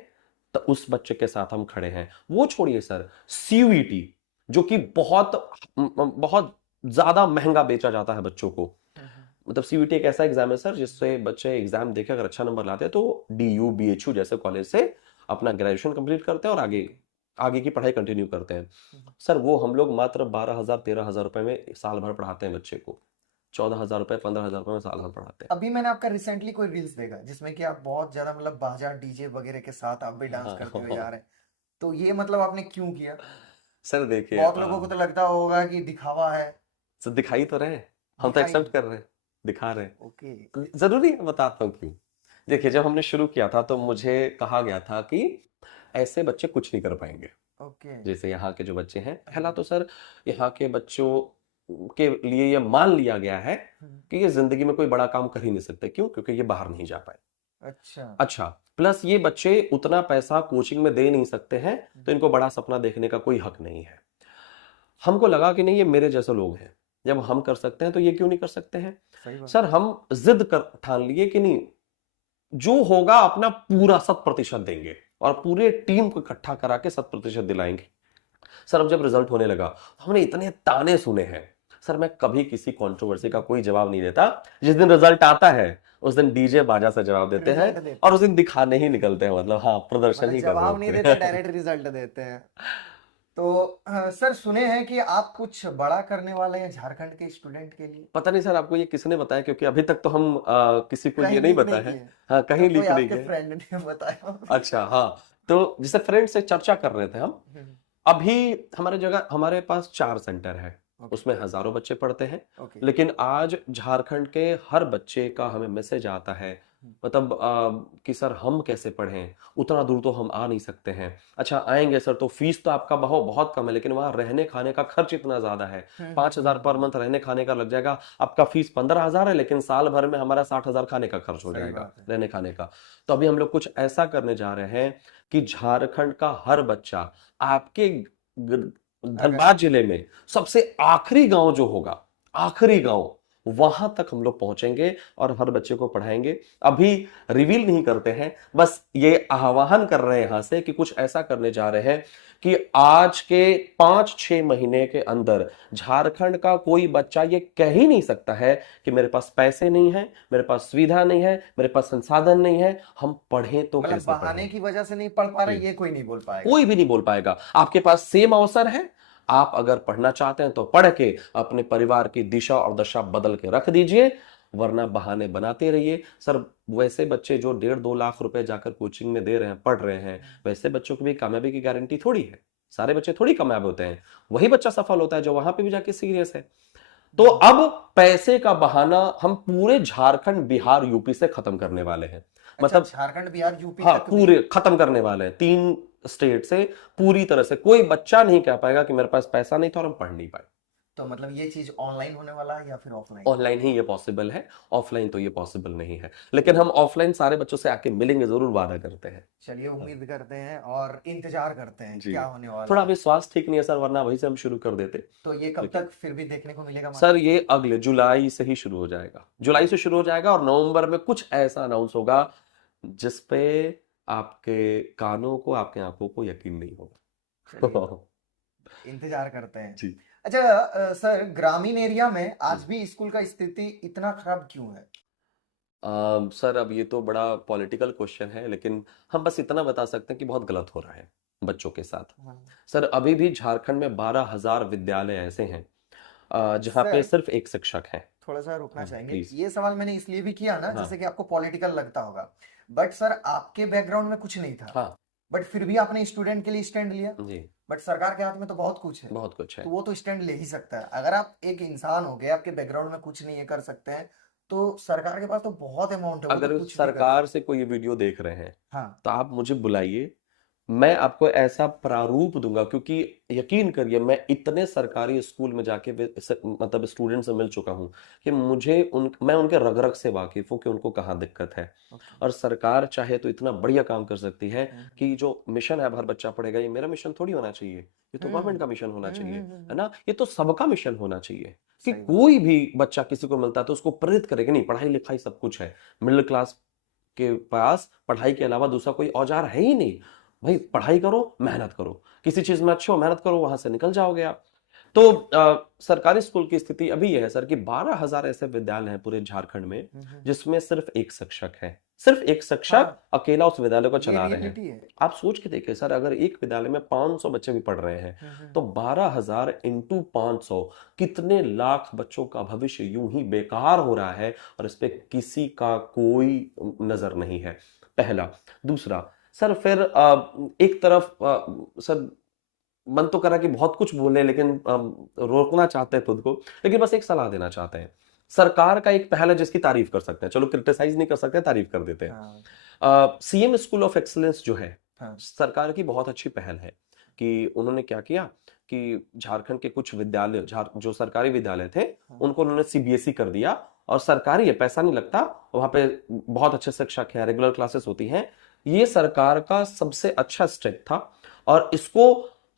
तो उस बच्चे के साथ हम खड़े हैं। वो छोड़िए सर, सीयूईटी जो कि बहुत बहुत ज्यादा महंगा बेचा जाता है बच्चों को। मतलब सीयूईटी एक ऐसा एग्जाम है सर जिससे बच्चे एग्जाम देके अगर अच्छा नंबर लाते हैं तो डीयू बीएचयू जैसे कॉलेज से अपना ग्रेजुएशन कंप्लीट करते हैं और आगे की पढ़ाई कंटिन्यू करते हैं। सर वो हम लोग मात्र 12,000 13,000 रुपए में साल भर पढ़ाते हैं बच्चे को। 14,000 रुपए 15,000 रुपए में साल भर पढ़ाते हैं। अभी मैंने आपका रिसेंटली कोई रील्स देखा जिसमें कि आप बहुत ज्यादा मतलब बाजा डीजे वगैरह के साथ आप भी डांस करते हुए जा रहे हैं, तो ये मतलब आपने क्यों किया? सर देखिए, बहुत लोगों को तो लगता होगा कि दिखावा है। सर दिखाई तो रहे, हम तो दिखाई- एक्सेप्ट कर रहे हैं, दिखा रहे हैं। ओके। जरूरी है, बताता हूँ क्यों। देखिए जब हमने शुरू किया था तो मुझे कहा गया था कि ऐसे बच्चे कुछ नहीं कर पाएंगे। ओके। जैसे यहाँ के जो बच्चे हैं, पहला तो सर यहाँ के बच्चों के लिए ये मान लिया गया है कि ये जिंदगी में कोई बड़ा काम कर ही नहीं सकते। क्यों? क्योंकि ये बाहर नहीं जा पाए। अच्छा, प्लस ये बच्चे उतना पैसा कोचिंग में दे नहीं सकते हैं, तो इनको बड़ा सपना देखने का कोई हक नहीं है। हमको लगा कि नहीं, ये मेरे जैसे लोग हैं, जब हम कर सकते हैं तो ये क्यों नहीं कर सकते हैं। सही बात। सर हम जिद कर ठान लिए कि नहीं, जो होगा अपना पूरा 100% देंगे और पूरे टीम को इकट्ठा करा के 100% दिलाएंगे। सर अब जब रिजल्ट होने लगा, हमने इतने ताने सुने हैं। सर मैं कभी किसी कंट्रोवर्सी का कोई जवाब नहीं देता। जिस दिन रिजल्ट आता है उस दिन डीजे बाजा से जवाब देते रिजल्ट हैं देते और उस दिन दिखाने ही निकलते हैं, मतलब हाँ प्रदर्शन ही कर रहे जवाब नहीं होते देते, हैं। डायरेक्ट रिजल्ट देते हैं। तो सर सुने हैं कि आप कुछ बड़ा करने वाले हैं झारखंड के स्टूडेंट के लिए। पता नहीं सर आपको ये किसने बताया, क्योंकि अभी तक तो हम किसी को ये कहीं नहीं लीक बताया है। किए। हाँ कहीं तो लीक कोई नहीं आपके गया। फ्रेंड ने बताया। अच्छा हाँ, तो जिसे फ्रेंड से चर्चा कर रहे थे हम, अभी हमारे पास 4 सेंटर है, उसमें हजारों बच्चे पढ़ते हैं। ओके। लेकिन आज झारखंड के हर बच्चे का हमें मैसेज आता है, मतलब कि सर हम कैसे पढ़ें, उतना दूर तो हम आ नहीं सकते हैं। अच्छा आएंगे सर तो फीस तो आपका बहुत कम है, लेकिन वहाँ रहने खाने का खर्च इतना ज्यादा है, 5,000 पर मंथ रहने खाने का लग जाएगा। आपका फीस 15,000 है, लेकिन साल भर में हमारा 60,000 खाने का खर्च हो सही जाएगा, बात है। रहने खाने का। तो अभी हम लोग कुछ ऐसा करने जा रहे हैं कि झारखंड का हर बच्चा आपके धनबाद जिले में सबसे आखिरी गांव जो होगा, आखिरी गांव, वहां तक हम लोग पहुंचेंगे और हर बच्चे को पढ़ाएंगे। अभी रिवील नहीं करते हैं, बस ये आह्वान कर रहे हैं यहां से कि कुछ ऐसा करने जा रहे हैं कि आज के 5-6 महीने के अंदर झारखंड का कोई बच्चा ये कह ही नहीं सकता है कि मेरे पास पैसे नहीं है, मेरे पास सुविधा नहीं है, मेरे पास संसाधन नहीं है, हम पढ़ें तो मतलब कैसे बहाने पढ़ें। की वजह से नहीं पढ़ पा रहे, ये कोई नहीं बोल पाएगा। कोई भी नहीं बोल पाएगा। आपके पास सेम अवसर है, आप अगर पढ़ना चाहते हैं तो पढ़ के अपने परिवार की दिशा और दशा बदल के रख दीजिए, वरना बहाने बनाते रहिए। सर वैसे बच्चे जो 1.5-2 लाख रुपए जाकर कोचिंग में दे रहे हैं, पढ़ रहे हैं, वैसे बच्चों की भी कामयाबी की गारंटी थोड़ी है। सारे बच्चे थोड़ी कामयाब होते हैं, वही बच्चा सफल होता है जो वहां पे भी जाके सीरियस है। तो अब पैसे का बहाना हम पूरे झारखंड, बिहार, यूपी से खत्म करने वाले हैं। अच्छा, मतलब झारखंड बिहार यूपी हाँ, तक भी? पूरे खत्म करने वाले हैं। 3 स्टेट से पूरी तरह से कोई बच्चा नहीं कह पाएगा कि मेरे पास पैसा नहीं था और हम पढ़ नहीं पाए। तो मतलब ये चीज ऑनलाइन होने वाला है या फिर ऑफलाइन? ऑनलाइन ही ये पॉसिबल है, ऑफलाइन तो ये पॉसिबल नहीं है। लेकिन हम ऑफलाइन सारे बच्चों से आके मिलेंगे, जरूर वादा करते हैं। चलिए, उम्मीद करते हैं और इंतजार करते हैं जी। क्या होने वाला थोड़ा है। अभी स्वास्थ्य ठीक नहीं है सर, वरना वही से हम शुरू कर देते। तो ये कब लेकिन- तक फिर भी देखने को मिलेगा हमारे? सर ये अगले जुलाई से ही शुरू हो जाएगा। जुलाई से शुरू हो जाएगा और नवंबर में कुछ ऐसा अनाउंस होगा जिसपे आपके कानों को, आपके आंखों को यकीन नहीं होगा। चलिए, इंतजार करते हैं। जी। अच्छा सर, ग्रामीण एरिया में आज भी स्कूल का स्थिति इतना खराब क्यों है? सर अब ये तो बड़ा पॉलिटिकल क्वेश्चन है, लेकिन हम बस इतना बता सकते हैं कि बहुत गलत हो रहा है बच्चों के साथ। सर अभी भी झारखंड में 12,000 विद्यालय ऐसे हैं जहाँ पे सर, सिर्फ एक शिक्षक है। थोड़ा सा रुकना हाँ, चाहेंगे। प्लीज। ये सवाल मैंने इसलिए भी किया ना, हाँ। जैसे कि आपको पॉलिटिकल लगता होगा, बट सर आपके बैकग्राउंड में कुछ नहीं था, हाँ बट फिर भी आपने स्टूडेंट के लिए स्टैंड लिया। जी, बट सरकार के हाथ में तो बहुत कुछ है, बहुत कुछ है। तो वो तो स्टैंड ले ही सकता है। अगर आप एक इंसान हो गए, आपके बैकग्राउंड में कुछ नहीं है, कर सकते हैं, तो सरकार के पास तो बहुत अमाउंट है, वो तो अगर कुछ भी कर सरकार से कोई ये वीडियो देख रहे हैं सकते। हाँ, तो आप मुझे बुलाइए, मैं आपको ऐसा प्रारूप दूंगा, क्योंकि यकीन करिए मैं इतने सरकारी स्कूल में जाके मतलब स्टूडेंट से मिल चुका हूं कि मैं उनके रग रग से वाकिफ हूं कि उनको कहाँ दिक्कत है। ओके। और सरकार चाहे तो इतना बढ़िया काम कर सकती है हम्म, कि जो मिशन है हर बच्चा पढ़ेगा, ये मेरा मिशन थोड़ी होना चाहिए, ये तो गवर्नमेंट का मिशन होना चाहिए, है ना। ये तो सबका मिशन होना चाहिए कि सही बात। कोई भी बच्चा किसी को मिलता है तो उसको प्रेरित करेगा, नहीं पढ़ाई लिखाई सब कुछ है, मिडिल क्लास के पास पढ़ाई के अलावा दूसरा कोई औजार है ही नहीं। भाई पढ़ाई करो, मेहनत करो, किसी चीज में अच्छे हो, मेहनत करो, वहां से निकल जाओगे आप। तो सरकारी स्कूल की स्थिति अभी यह है सर कि 12,000 ऐसे विद्यालय हैं पूरे झारखंड में जिसमें सिर्फ एक शिक्षक है। सिर्फ एक शिक्षक हाँ, अकेला उस विद्यालय को ये चला रहे हैं। रियलिटी है। आप सोच के देखिए सर, अगर एक विद्यालय में 500 बच्चे भी पढ़ रहे हैं तो 12,000 इंटू 500, कितने लाख बच्चों का भविष्य यूं ही बेकार हो रहा है और इस पे किसी का कोई नजर नहीं है। पहला। दूसरा सर, फिर एक तरफ सर मन तो करा कि बहुत कुछ बोले, लेकिन रोकना चाहते हैं खुद को, लेकिन बस एक सलाह देना चाहते हैं। सरकार का एक पहल है जिसकी तारीफ कर सकते हैं, चलो क्रिटिसाइज नहीं कर सकते, तारीफ कर देते हैं। हाँ, सीएम स्कूल ऑफ एक्सीलेंस जो है, हाँ, सरकार की बहुत अच्छी पहल है कि उन्होंने क्या किया कि झारखंड के कुछ विद्यालय, जो सरकारी विद्यालय थे, उनको उन्होंने सीबीएसई कर दिया। और सरकारी है, पैसा नहीं लगता, वहां पे बहुत अच्छे शिक्षक हैं, रेगुलर क्लासेस होती हैं। ये सरकार का सबसे अच्छा स्टेप था और इसको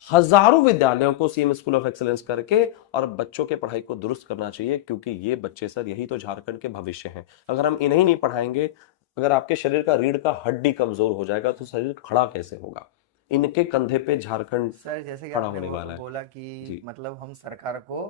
हजारों विद्यालयों को सीएम स्कूल ऑफ एक्सीलेंस करके और बच्चों के पढ़ाई को दुरुस्त करना चाहिए, क्योंकि ये बच्चे सर यही तो झारखंड के भविष्य हैं। अगर हम इन्हें नहीं पढ़ाएंगे, अगर आपके शरीर का रीढ़ का हड्डी कमजोर हो जाएगा तो शरीर खड़ा कैसे होगा। इनके कंधे पे झारखंड सर जैसे कि खड़ा आपने होने वाला है। बोला कि जी। मतलब हम सरकार को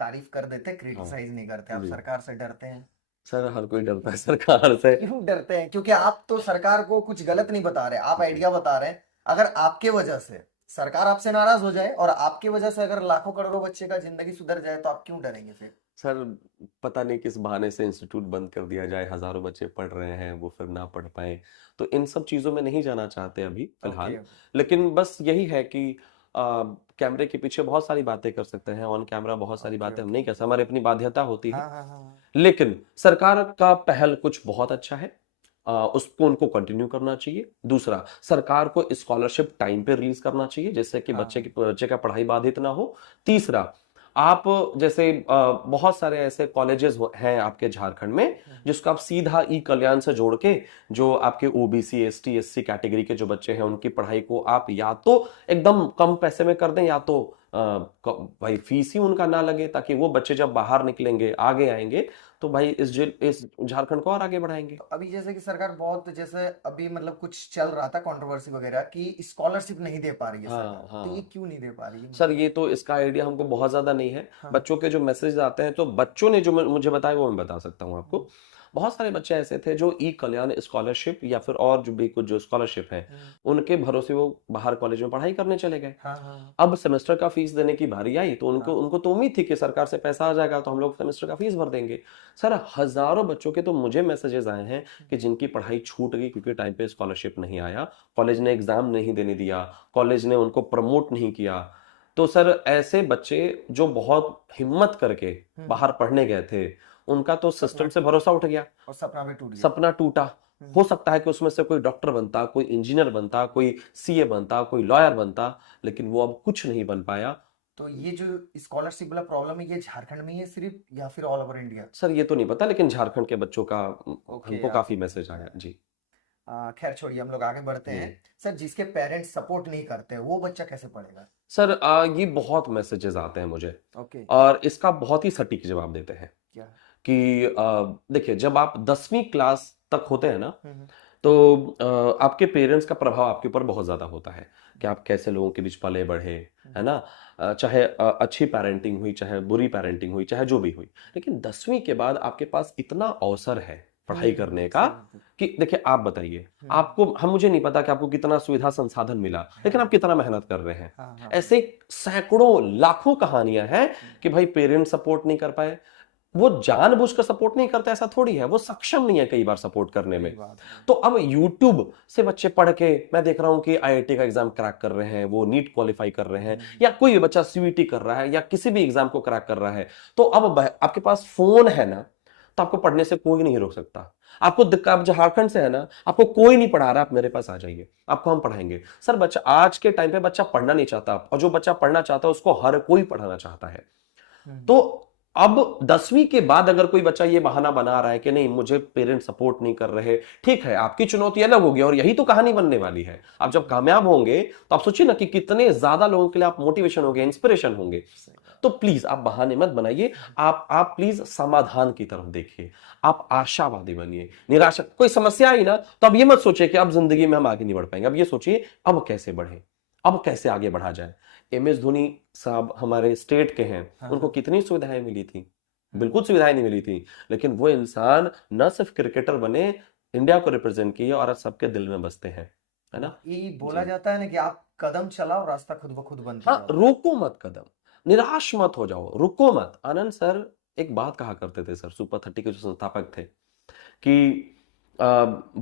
तारीफ कर देते, क्रिटिसाइज नहीं करते। आप जी। सरकार से डरते हैं? सर हर कोई डरता है सरकार से। क्यों डरते हैं? क्योंकि आप तो सरकार को कुछ गलत नहीं बता रहे, आप आइडिया बता रहे हैं। अगर आपके वजह से सरकार आपसे नाराज हो जाए और आपकी वजह से अगर लाखों करोड़ों बच्चे का जिंदगी सुधर जाए, तो आप क्यों डरेंगे फिर? सर पता नहीं किस बहाने से इंस्टीट्यूट बंद कर दिया जाए, हजारों बच्चे पढ़ रहे हैं, वो फिर ना पढ़ पाए, तो इन सब चीजों में नहीं जाना चाहते अभी फिलहाल। ओके, लेकिन बस यही है कि कैमरे के पीछे बहुत सारी बातें कर सकते हैं, ऑन कैमरा बहुत सारी ओके, बातें हम ओके। नहीं कर सकते, हमारी अपनी बाध्यता होती है। हाँ, हाँ, हाँ, लेकिन सरकार का पहल कुछ बहुत अच्छा है, उसको उनको कंटिन्यू करना चाहिए। दूसरा, सरकार को स्कॉलरशिप टाइम पे रिलीज करना चाहिए जिससे कि हाँ, बच्चे का पढ़ाई बाधित ना हो। तीसरा, आप जैसे बहुत सारे ऐसे कॉलेजेस हैं आपके झारखंड में जिसको आप सीधा ई कल्याण से जोड़ के, जो आपके ओबीसी एसटी एससी कैटेगरी के जो बच्चे हैं उनकी पढ़ाई को आप या तो एकदम कम पैसे में कर दें, या तो भाई फीस ही उनका ना लगे, ताकि वो बच्चे जब बाहर निकलेंगे, आगे आएंगे, तो भाई इस झारखंड को और आगे बढ़ाएंगे। तो अभी जैसे कि सरकार बहुत, जैसे अभी मतलब कुछ चल रहा था कंट्रोवर्सी वगैरह कि स्कॉलरशिप नहीं दे पा रही है हाँ, सरकार, हाँ। तो ये क्यों नहीं दे पा रही है? सर ये तो इसका आइडिया हमको बहुत ज्यादा नहीं है। हाँ। बच्चों के जो मैसेज आते हैं, तो बच्चों ने जो मुझे बताया वो मैं बता सकता हूँ आपको। बहुत सारे बच्चे ऐसे थे जो ई कल्याण स्कॉलरशिप या फिर और जो भी कुछ जो स्कॉलरशिप है उनके भरोसे वो बाहर कॉलेज में पढ़ाई करने चले गए। हाँ हाँ अब सेमेस्टर का फीस देने की बारी आई तो उनको उनको तो उम्मीद थी कि सरकार से पैसा आ जाएगा तो हम लोग सेमेस्टर का फीस भर देंगे। सर हजारों बच्चों के तो मुझे मैसेजेस आए हैं कि जिनकी पढ़ाई छूट गई क्योंकि टाइम पे स्कॉलरशिप नहीं आया, कॉलेज ने एग्जाम नहीं देने दिया, कॉलेज ने उनको प्रमोट नहीं किया। तो सर ऐसे बच्चे जो बहुत हिम्मत करके बाहर पढ़ने गए थे उनका तो सिस्टम से भरोसा उठ गया, और सपना भी टूट गया। सपना टूटा। हो सकता है कि उसमें से कोई डॉक्टर बनता, कोई इंजीनियर बनता, कोई सीए बनता, कोई लॉयर बनता, लेकिन वो अब कुछ नहीं बन पाया। तो ये जो स्कॉलरशिप वाला प्रॉब्लम है ये झारखंड में ही है सिर्फ या फिर ऑल ओवर इंडिया? सर ये तो नहीं पता, लेकिन झारखंड के बच्चों का ओके हमको यार। काफी मैसेज आया जी। खैर छोड़िए, हम लोग आगे बढ़ते जी। हैं। सर जिसके पेरेंट्स सपोर्ट नहीं करते वो बच्चा कैसे पढ़ेगा? सर ये बहुत मैसेजेस आते हैं मुझे ओके। और इसका बहुत ही सटीक जवाब देते हैं क्या? कि देखिए जब आप 10वीं क्लास तक होते हैं ना हम्म, तो आपके पेरेंट्स का प्रभाव आपके ऊपर बहुत ज्यादा होता है कि आप कैसे लोगों के बीच पले बढ़े, है ना। चाहे अच्छी पेरेंटिंग हुई, चाहे बुरी पेरेंटिंग हुई, चाहे जो भी हुई, लेकिन 10वीं के बाद आपके पास इतना अवसर है पढ़ाई करने का कि देखिए आप बताइए आपको, हम मुझे नहीं पता कि आपको कितना सुविधा संसाधन मिला, लेकिन आप कितना मेहनत कर रहे हैं। हाँ हाँ ऐसे सैकड़ों लाखों कहानियां हैं कि भाई पेरेंट्स सपोर्ट नहीं कर पाए, वो जानबूझकर सपोर्ट नहीं करते ऐसा थोड़ी है, वो सक्षम नहीं है कई बार सपोर्ट करने में। सही बात है। तो अब YouTube से बच्चे पढ़ के, मैं देख रहा हूं कि IIT का एग्जाम क्रैक कर रहे हैं, वो नीट क्वालिफाई कर रहे हैं, या कोई भी बच्चा CUET कर रहा है या किसी भी एग्जाम को क्रैक कर रहा है। तो अब आपके पास फोन है ना, तो आपको पढ़ने से कोई नहीं रोक सकता। आपको आप झारखंड से है ना, आपको कोई नहीं पढ़ा रहा, आप मेरे पास आ जाइए, आपको हम पढ़ाएंगे। सर बच्चा आज के टाइम पे बच्चा पढ़ना नहीं चाहता, और जो बच्चा पढ़ना चाहता है उसको हर कोई पढ़ाना चाहता है। तो अब 10वीं के बाद अगर कोई बच्चा ये बहाना बना रहा है कि नहीं मुझे पेरेंट्स सपोर्ट नहीं कर रहे, ठीक है, आपकी चुनौती अलग होगी और यही तो कहानी बनने वाली है। आप जब कामयाब होंगे तो आप सोचिए ना कि कितने ज्यादा लोगों के लिए आप मोटिवेशन होंगे, इंस्पिरेशन होंगे। तो प्लीज आप बहाने मत बनाइए, आप प्लीज समाधान की तरफ देखिए, आप आशावादी बनिए। निराशा, कोई समस्या आई ना तो अब ये मत सोचिए कि अब जिंदगी में हम आगे नहीं बढ़ पाएंगे, अब ये सोचिए अब कैसे बढ़े, अब कैसे आगे बढ़ा जाए। MS धोनी साहब हमारे स्टेट के हैं, उनको कितनी सुविधाएं मिली थी, बिल्कुल सुविधाएं नहीं मिली थी, लेकिन वो इंसान न सिर्फ क्रिकेटर बने, इंडिया को रिप्रेजेंट किए और आज सबके दिल में बसते हैं, है ना। ये बोला जाता है ना कि आप कदम चलाओ रास्ता खुद ब खुद बनता हाँ, रोको मत कदम, निराश मत हो जाओ, रुको मत। आनंद सर एक बात कहा करते थे, सर सुपर 30 के जो संस्थापक थे, कि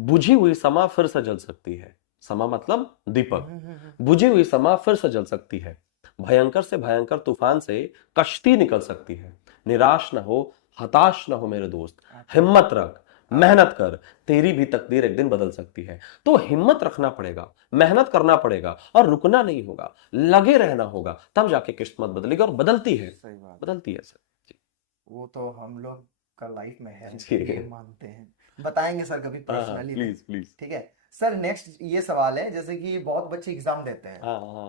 बुझी हुई समा फिर से जल सकती है। समा मतलब दीपक, बुझी हुई समा फिर से जल सकती है, भयंकर से भयंकर तूफान से कश्ती निकल सकती है। निराश ना हो, हताश ना हो मेरे दोस्त, हिम्मत रख, मेहनत कर, तेरी भी तकदीर एक दिन बदल सकती है। तो हिम्मत रखना पड़ेगा, मेहनत करना पड़ेगा और रुकना नहीं होगा, लगे रहना होगा, तब जाके किस्मत बदलेगी, और बदलती है, सही बात। बदलती है सर जी। वो तो हम लोग का लाइफ में है, जी। ये मानते हैं, बताएंगे सर कभी पर्सनली। Please please. ठीक है सर, नेक्स्ट ये सवाल है, जैसे कि बहुत बच्चे एग्जाम देते हैं हाँ हाँ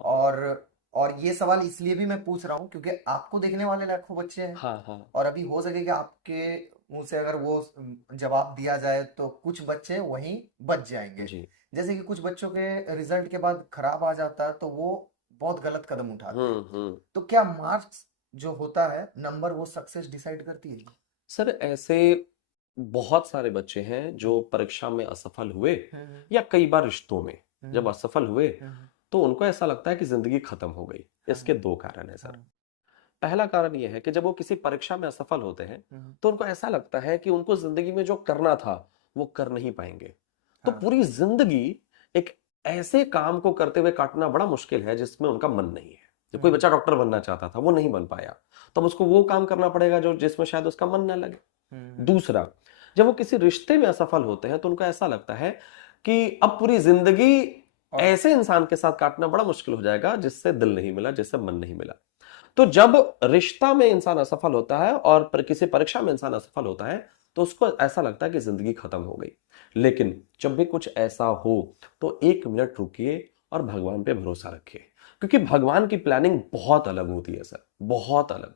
और ये सवाल इसलिए भी मैं पूछ रहा हूँ क्योंकि आपको देखने वाले लाखों बच्चे हैं, हाँ हाँ और अभी हो सके कि आपके मुंह से अगर वो जवाब दिया जाए तो कुछ बच्चे वहीं बच जाएंगे। जी। जैसे कि कुछ बच्चों के रिजल्ट के बाद खराब आ जाता है तो वो बहुत गलत कदम उठाते हैं। तो क्या मार्क्स जो होता है, नंबर, वो सक्सेस डिसाइड करती है? सर ऐसे बहुत सारे बच्चे हैं जो परीक्षा में असफल हुए या कई बार रिश्तों में जब असफल हुए तो उनको ऐसा लगता है कि जिंदगी खत्म हो गई। इसके दो कारण है सर। पहला कारण यह है कि जब वो किसी परीक्षा में असफल होते हैं तो उनको ऐसा लगता है कि उनको जिंदगी में जो करना था वो कर नहीं पाएंगे। तो पूरी जिंदगी एक ऐसे काम को करते हुए काटना बड़ा मुश्किल है जिसमें उनका मन नहीं है। जब कोई बच्चा डॉक्टर बनना चाहता था, वो नहीं बन पाया, तब उसको वो काम करना पड़ेगा जो जिसमें शायद उसका मन ना लगे। दूसरा, जब वो किसी रिश्ते में असफल होते हैं तो उनको ऐसा लगता है कि अब पूरी जिंदगी ऐसे इंसान के साथ काटना बड़ा मुश्किल हो जाएगा जिससे दिल नहीं मिला, जिससे मन नहीं मिला। तो जब रिश्ता में इंसान असफल होता है और किसी परीक्षा में इंसान असफल होता है तो उसको ऐसा लगता है कि जिंदगी खत्म हो गई। लेकिन जब भी कुछ ऐसा हो तो 1 मिनट रुकिए और भगवान पे भरोसा रखिए, क्योंकि भगवान की प्लानिंग बहुत अलग होती है सर, बहुत अलग।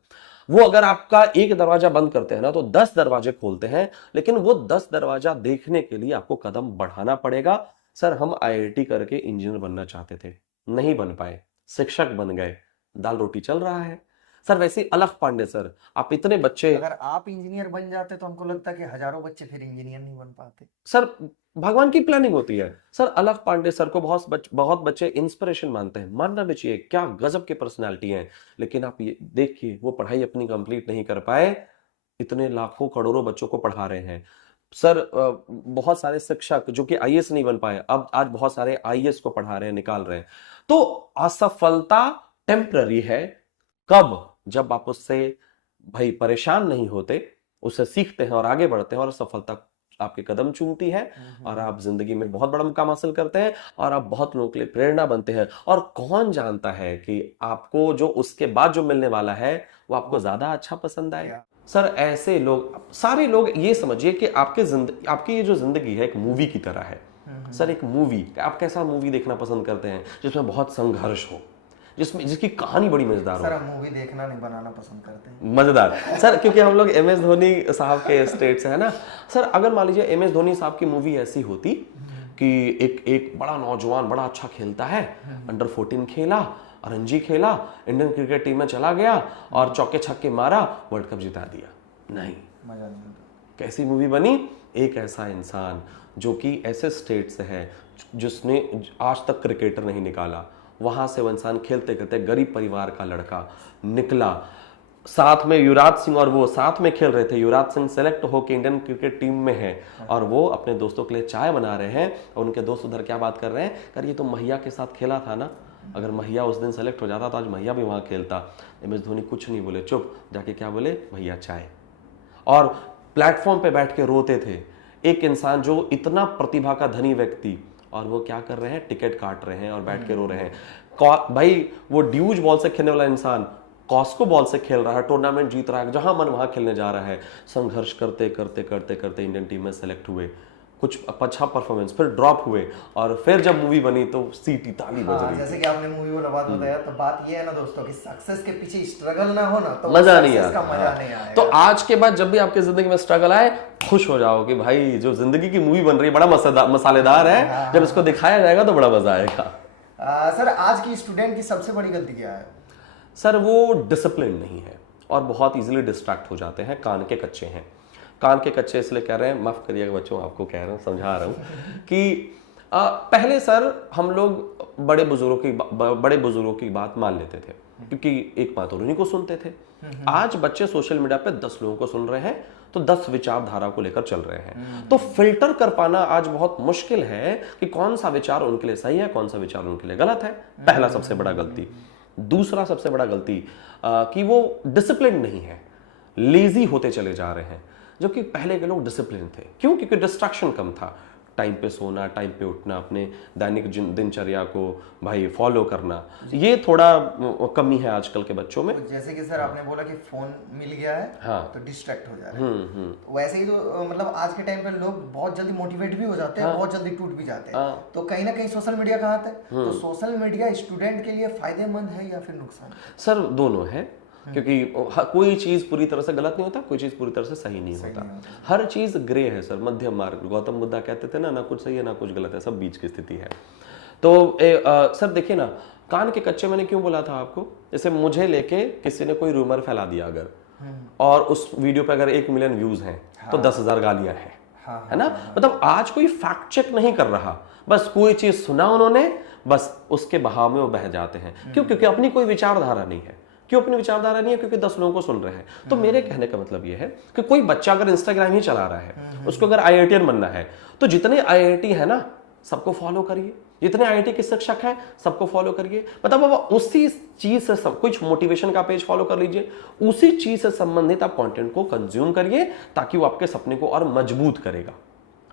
वो अगर आपका एक दरवाजा बंद करते हैं ना तो 10 दरवाजे खोलते हैं, लेकिन वो 10 दरवाजा देखने के लिए आपको कदम बढ़ाना पड़ेगा। सर हम IIT करके इंजीनियर बनना चाहते थे, नहीं बन पाए, शिक्षक बन गए, दाल रोटी चल रहा है। सर वैसे ही अलख पांडे सर, आप इतने बच्चे, अगर आप इंजीनियर बन जाते तो हमको लगता है कि हजारों बच्चे फिर इंजीनियर नहीं बन पाते। सर भगवान की प्लानिंग होती है सर। अलख पांडे सर को बहुत बच्चे इंस्पिरेशन मानते हैं, मानना भी चाहिए, क्या गजब के पर्सनालिटी हैं। लेकिन आप ये देखिए, वो पढ़ाई अपनी कंप्लीट नहीं कर पाए, इतने लाखों करोड़ों बच्चों को पढ़ा रहे हैं सर। बहुत सारे शिक्षक जो कि आईएएस नहीं बन पाए, अब आज बहुत सारे आईएएस को पढ़ा रहे हैं, निकाल रहे हैं। तो असफलता टेम्पररी है। कब? जब आप उससे भाई परेशान नहीं होते, उससे सीखते हैं और आगे बढ़ते हैं, और सफलता आपके कदम चूमती है और आप जिंदगी में बहुत बड़ा मुकाम हासिल करते हैं और आप बहुत लोगों के लिए प्रेरणा बनते हैं। और कौन जानता है कि आपको जो उसके बाद जो मिलने वाला है वो आपको ज्यादा अच्छा पसंद आएगा। सर ऐसे लोग, सारे लोग ये समझिए कि आपकी ये जो जिंदगी है एक मूवी की तरह है सर। एक मूवी, आप कैसा मूवी देखना पसंद करते हैं? जिसमें बहुत संघर्ष हो, जिसकी कहानी बड़ी मजेदार हो। सर हम मूवी देखना नहीं, बनाना पसंद करते हैं। मजेदार सर, क्योंकि हम लोग एमएस धोनी साहब के स्टेट से है ना सर। अगर मान लीजिए एमएस धोनी साहब की मूवी ऐसी होती कि एक बड़ा नौजवान बड़ा अच्छा खेलता है, अंडर 14 खेला, रणजी खेला, इंडियन क्रिकेट टीम में चला गया और चौके छक्के मारा, वर्ल्ड कप जिता दिया, नहीं, मजा नहीं आता। कैसी मूवी बनी? एक ऐसा इंसान जो कि ऐसे स्टेट से है जिसने आज तक क्रिकेटर नहीं निकाला, वहां से वो इंसान खेलते खेलते गरीब परिवार का लड़का निकला। साथ में युवराज सिंह और वो साथ में खेल रहे थे। युवराज सिंह सेलेक्ट होकर इंडियन क्रिकेट टीम में है और वो अपने दोस्तों के लिए चाय बना रहे हैं और उनके दोस्त उधर क्या बात कर रहे हैं, कर ये तो महिया के साथ खेला था ना, अगर महिया उस दिन सेलेक्ट हो जाता तो आज महिया भी वहां खेलता। एमएस धोनी कुछ नहीं बोले, चुप, जाके क्या बोले, भैया चाय। और प्लेटफॉर्म पे बैठ के रोते थे। एक इंसान जो इतना प्रतिभा का धनी व्यक्ति, और वो क्या कर रहे हैं, टिकट काट रहे हैं और बैठ के रो रहे हैं। भाई वो ड्यूज बॉल से खेलने वाला इंसान कॉस्को बॉल से खेल रहा है, टूर्नामेंट जीत रहा है, जहां मन वहां खेलने जा रहा है। संघर्ष करते करते करते करते इंडियन टीम में सेलेक्ट हुए, कुछ अच्छा परफॉर्मेंस, फिर ड्रॉप हुए, और फिर जब मूवी बनी तो सीटी ताली बज रही। जैसे कि आपने मूवी वाला बात बताया, तो बात ये है ना दोस्तों कि सक्सेस के पीछे स्ट्रगल ना हो ना तो मजा नहीं सक्सेस का आता। मजा नहीं आएगा। तो आज के बाद जब भी आपकी जिंदगी में स्ट्रगल आए, खुश हो जाओ कि भाई जो जिंदगी की मूवी बन रही है बड़ा मसालेदार है, जब इसको दिखाया जाएगा तो बड़ा मजा आएगा। सर आज की स्टूडेंट की सबसे बड़ी गलती क्या है? सर वो डिसिप्लिन नहीं है और बहुत इजीली डिस्ट्रैक्ट हो जाते हैं, कान के कच्चे हैं। कान के कच्चे इसलिए कह रहे हैं, माफ करिएगा बच्चों, आपको कह रहा हूँ, समझा रहा हूँ कि पहले सर हम लोग बड़े बुजुर्गों की बात मान लेते थे, क्योंकि एक बात और उन्हीं को सुनते थे। आज बच्चे सोशल मीडिया पे 10 लोगों को सुन रहे हैं तो 10 विचारधारा को लेकर चल रहे हैं। तो फिल्टर कर पाना आज बहुत मुश्किल है कि कौन सा विचार उनके लिए सही है, कौन सा विचार उनके लिए गलत है। पहला सबसे बड़ा गलती। दूसरा सबसे बड़ा गलती कि वो डिसिप्लिन नहीं है, लेजी होते चले जा रहे हैं। जबकि पहले के लोग डिसिप्लिन थे, क्यों? क्योंकि डिस्ट्रैक्शन कम था। टाइम पे सोना, टाइम पे उठना, अपने दैनिक दिनचर्या को भाई फॉलो करना, ये थोड़ा कमी है आजकल के बच्चों में। जैसे कि सर आपने बोला कि फोन मिल गया है, हाँ, तो डिस्ट्रैक्ट हो जा रहे हैं। वैसे ही तो मतलब आज के टाइम पे लोग बहुत जल्दी मोटिवेट भी हो जाते हैं, हाँ, बहुत जल्दी टूट भी जाते हैं। हाँ, तो कहीं ना कहीं सोशल मीडिया का हाथ है। तो सोशल मीडिया स्टूडेंट के लिए फायदेमंद है या फिर नुकसान? सर दोनों है, क्योंकि कोई चीज पूरी तरह से गलत नहीं होता, कोई चीज पूरी तरह से सही नहीं होता। हर चीज ग्रे है सर, मध्यम मार्ग। गौतम बुद्ध कहते थे ना कुछ सही है ना कुछ गलत है, सब बीच की स्थिति है। तो सर देखिए ना, कान के कच्चे मैंने क्यों बोला था आपको? जैसे मुझे लेके किसी ने कोई रूमर फैला दिया अगर, और उस वीडियो पे अगर 1 मिलियन व्यूज हैं तो 10,000 गालियां हैं, है ना। मतलब आज कोई फैक्ट चेक नहीं कर रहा, बस कोई चीज सुना उन्होंने, बस उसके बहाव में वो बह जाते हैं। क्यों? क्योंकि अपनी कोई विचारधारा नहीं है। क्यों अपनी विचारधारा नहीं है? क्योंकि 10 लोगों को सुन रहे हैं। तो मेरे कहने का मतलब ये है कि कोई बच्चा अगर इंस्टाग्राम ही चला रहा है, उसको अगर आईआईटीएन बनना है, तो जितने आईआईटी है ना सबको फॉलो करिए, जितने आईआईटी के शिक्षक हैं सबको फॉलो करिए। मतलब अब उसी चीज से सब कुछ, मोटिवेशन का पेज फॉलो कर लीजिए, उसी चीज से संबंधित आप कंटेंट को कंज्यूम करिए, ताकि वो आपके सपने को और मजबूत करेगा,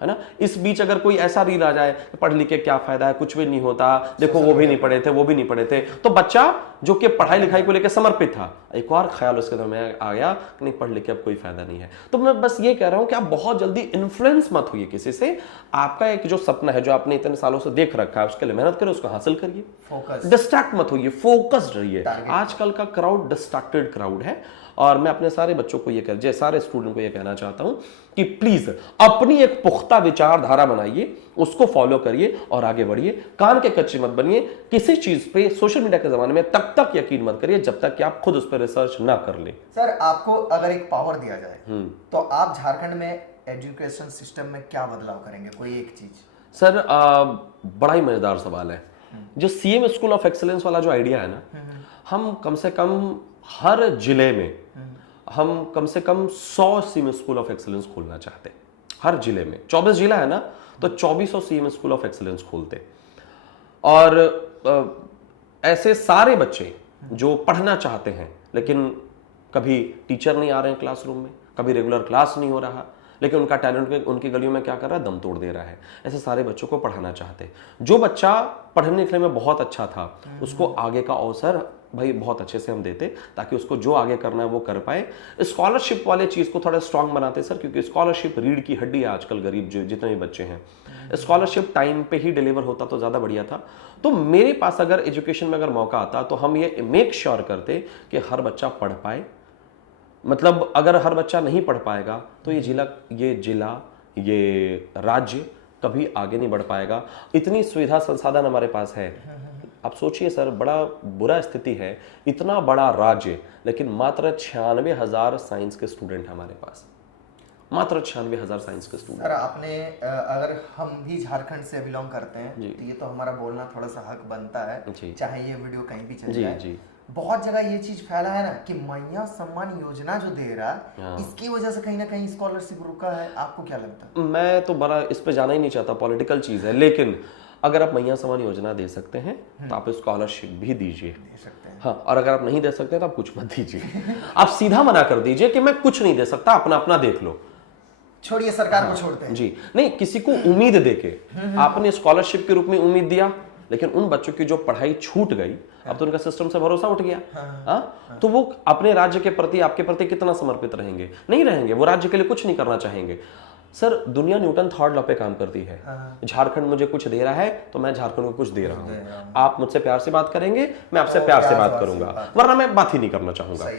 है ना। इस बीच अगर कोई ऐसा रील आ जाए, पढ़ लिख के क्या फायदा है, कुछ भी नहीं होता, देखो वो भी नहीं पढ़े थे, वो भी नहीं पढ़े थे, तो बच्चा जो कि पढ़ाई लिखाई को लेकर समर्पित था, एक और ख्याल उसके दिमाग में आ गया कि नहीं, पढ़ लिख के अब कोई फायदा नहीं है। तो मैं बस ये कह रहा हूं कि आप बहुत जल्दी इन्फ्लुएंस मत होइए किसी से। आपका एक जो सपना है, जो आपने इतने सालों से देख रखा है, उसके लिए मेहनत करिए, उसको हासिल करिए। डिस्ट्रैक्ट मत होइए, फोकस्ड रहिए। आजकल का क्राउड डिस्ट्रैक्टेड क्राउड है, और मैं अपने सारे बच्चों को सारे स्टूडेंट को ये कहना चाहता हूं कि प्लीज अपनी एक पुख्ता विचारधारा बनाइए, उसको फॉलो करिए और आगे बढ़िए। कान के कच्चे मत बनिए। किसी चीज पे सोशल मीडिया के जमाने में तब तक यकीन मत करिए जब तक कि आप खुद उस पर रिसर्च ना कर ले। सर, आपको अगर एक पावर दिया जाए तो आप झारखंड में एजुकेशन सिस्टम में क्या बदलाव करेंगे? कोई एक चीज। सर बड़ा ही मजेदार सवाल है। जो सीएम स्कूल ऑफ एक्सीलेंस वाला जो आइडिया है ना, हम कम से कम हर जिले में हम कम से कम 100 सीएम स्कूल ऑफ एक्सीलेंस खोलना चाहते हैं। हर जिले में 24 जिला है ना, तो 2400 सीएम स्कूल ऑफ एक्सीलेंस खोलते। और ऐसे सारे बच्चे जो पढ़ना चाहते हैं लेकिन कभी टीचर नहीं आ रहे हैं क्लासरूम में, कभी रेगुलर क्लास नहीं हो रहा, लेकिन उनका टैलेंट उनकी गलियों में क्या कर रहा है, दम तोड़ दे रहा है, ऐसे सारे बच्चों को पढ़ाना चाहते हैं। जो बच्चा पढ़ने लिखने में बहुत अच्छा था उसको आगे का अवसर भाई बहुत अच्छे से हम देते, ताकि उसको जो आगे करना है वो कर पाए। स्कॉलरशिप वाले चीज को थोड़ा स्ट्रांग बनाते सर, क्योंकि स्कॉलरशिप रीढ़ की हड्डी है आजकल गरीब जो जितने भी बच्चे हैं। स्कॉलरशिप टाइम पे ही डिलीवर होता तो ज्यादा बढ़िया था। तो मेरे पास अगर एजुकेशन में अगर मौका आता तो हम ये मेक श्योर करते कि हर बच्चा पढ़ पाए। मतलब अगर हर बच्चा नहीं पढ़ पाएगा तो ये जिला ये राज्य कभी आगे नहीं बढ़ पाएगा। इतनी सुविधा संसाधन हमारे पास है। आप सोचिए सर, बड़ा बुरा स्थिति है, इतना बड़ा राज्य लेकिन मात्र 96,000 साइंस के स्टूडेंट हमारे पास, मात्र 96,000 साइंस के स्टूडेंट। सर आपने अगर हम भी झारखंड से बिलोंग करते हैं जी। तो ये तो हमारा बोलना थोड़ा सा हक बनता है, जी। चाहे ये वीडियो कहीं भी चल जी जाए। जी बहुत जगह ये चीज फैला है ना कि मैया सम्मान योजना जो दे रहा है हाँ। इसकी वजह से कहीं ना कहीं स्कॉलरशिप रुका है। आपको क्या लगता है? मैं तो बड़ा इस पे जाना ही नहीं चाहता, पॉलिटिकल चीज है, लेकिन अगर आप मैया समान योजना दे सकते हैं तो आप स्कॉलरशिप भी दीजिए। दे सकते हैं। हाँ, और अगर आप नहीं दे सकते तो आप कुछ मत दीजिए। आप सीधा मना कर दीजिए कि मैं कुछ नहीं दे सकता, अपना अपना देख लो। छोड़िए, सरकार को छोड़ते हैं। जी नहीं, किसी को उम्मीद देके आपने स्कॉलरशिप के रूप में उम्मीद दिया, लेकिन उन बच्चों की जो पढ़ाई छूट गई, अब तो उनका सिस्टम से भरोसा उठ गया। हाँ, तो वो अपने राज्य के प्रति आपके प्रति कितना समर्पित रहेंगे? नहीं रहेंगे। वो राज्य के लिए कुछ नहीं करना चाहेंगे। सर दुनिया न्यूटन थर्ड लॉ पे काम करती है। झारखंड मुझे कुछ दे रहा है तो मैं झारखंड को कुछ दे रहा हूँ। आप मुझसे प्यार से बात करेंगे, मैं आपसे प्यार से बात करूंगा, वरना मैं बात ही नहीं करना चाहूंगा।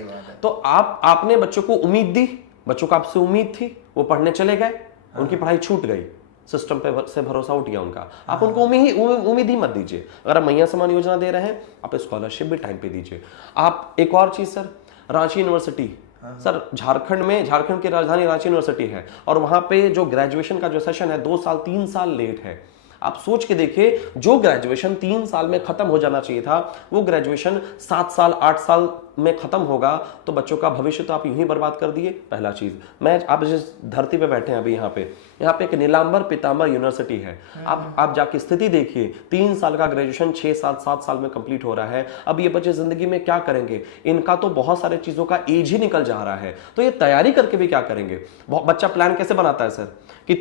तो आपने बच्चों को उम्मीद दी, बच्चों को आपसे उम्मीद थी, वो पढ़ने चले गए, उनकी पढ़ाई छूट गई, सिस्टम पे से भरोसा उठ गया उनका। आप उनको उम्मीद ही मत दीजिए। अगर आप मैया समान योजना दे रहे हैं, आप स्कॉलरशिप भी टाइम पे दीजिए। आप एक और चीज sir, Ranchi university, sir Jharkhand की राजधानी रांची यूनिवर्सिटी है, और वहां पे जो ग्रेजुएशन का जो सेशन है 2 साल 3 साल लेट है। आप सोच के देखिए, जो ग्रेजुएशन 3 साल में खत्म हो जाना चाहिए था, वो ग्रेजुएशन 7 साल 8 साल में खत्म होगा, तो बच्चों का भविष्य तो आप यूं ही बर्बाद कर दिए। पहला चीज, आप जिस धरती पे बैठे हैं अभी, यहाँ पे एक नीलांबर पीतांबर यूनिवर्सिटी है। आप जाके स्थिति देखिए, 3 साल का ग्रेजुएशन 6-7 साल में कंप्लीट हो रहा है। अब ये बच्चे जिंदगी में क्या करेंगे? इनका तो बहुत सारे चीजों का एज ही निकल जा रहा है, तो ये तैयारी करके भी क्या करेंगे? बच्चा प्लान कैसे बनाता है सर कि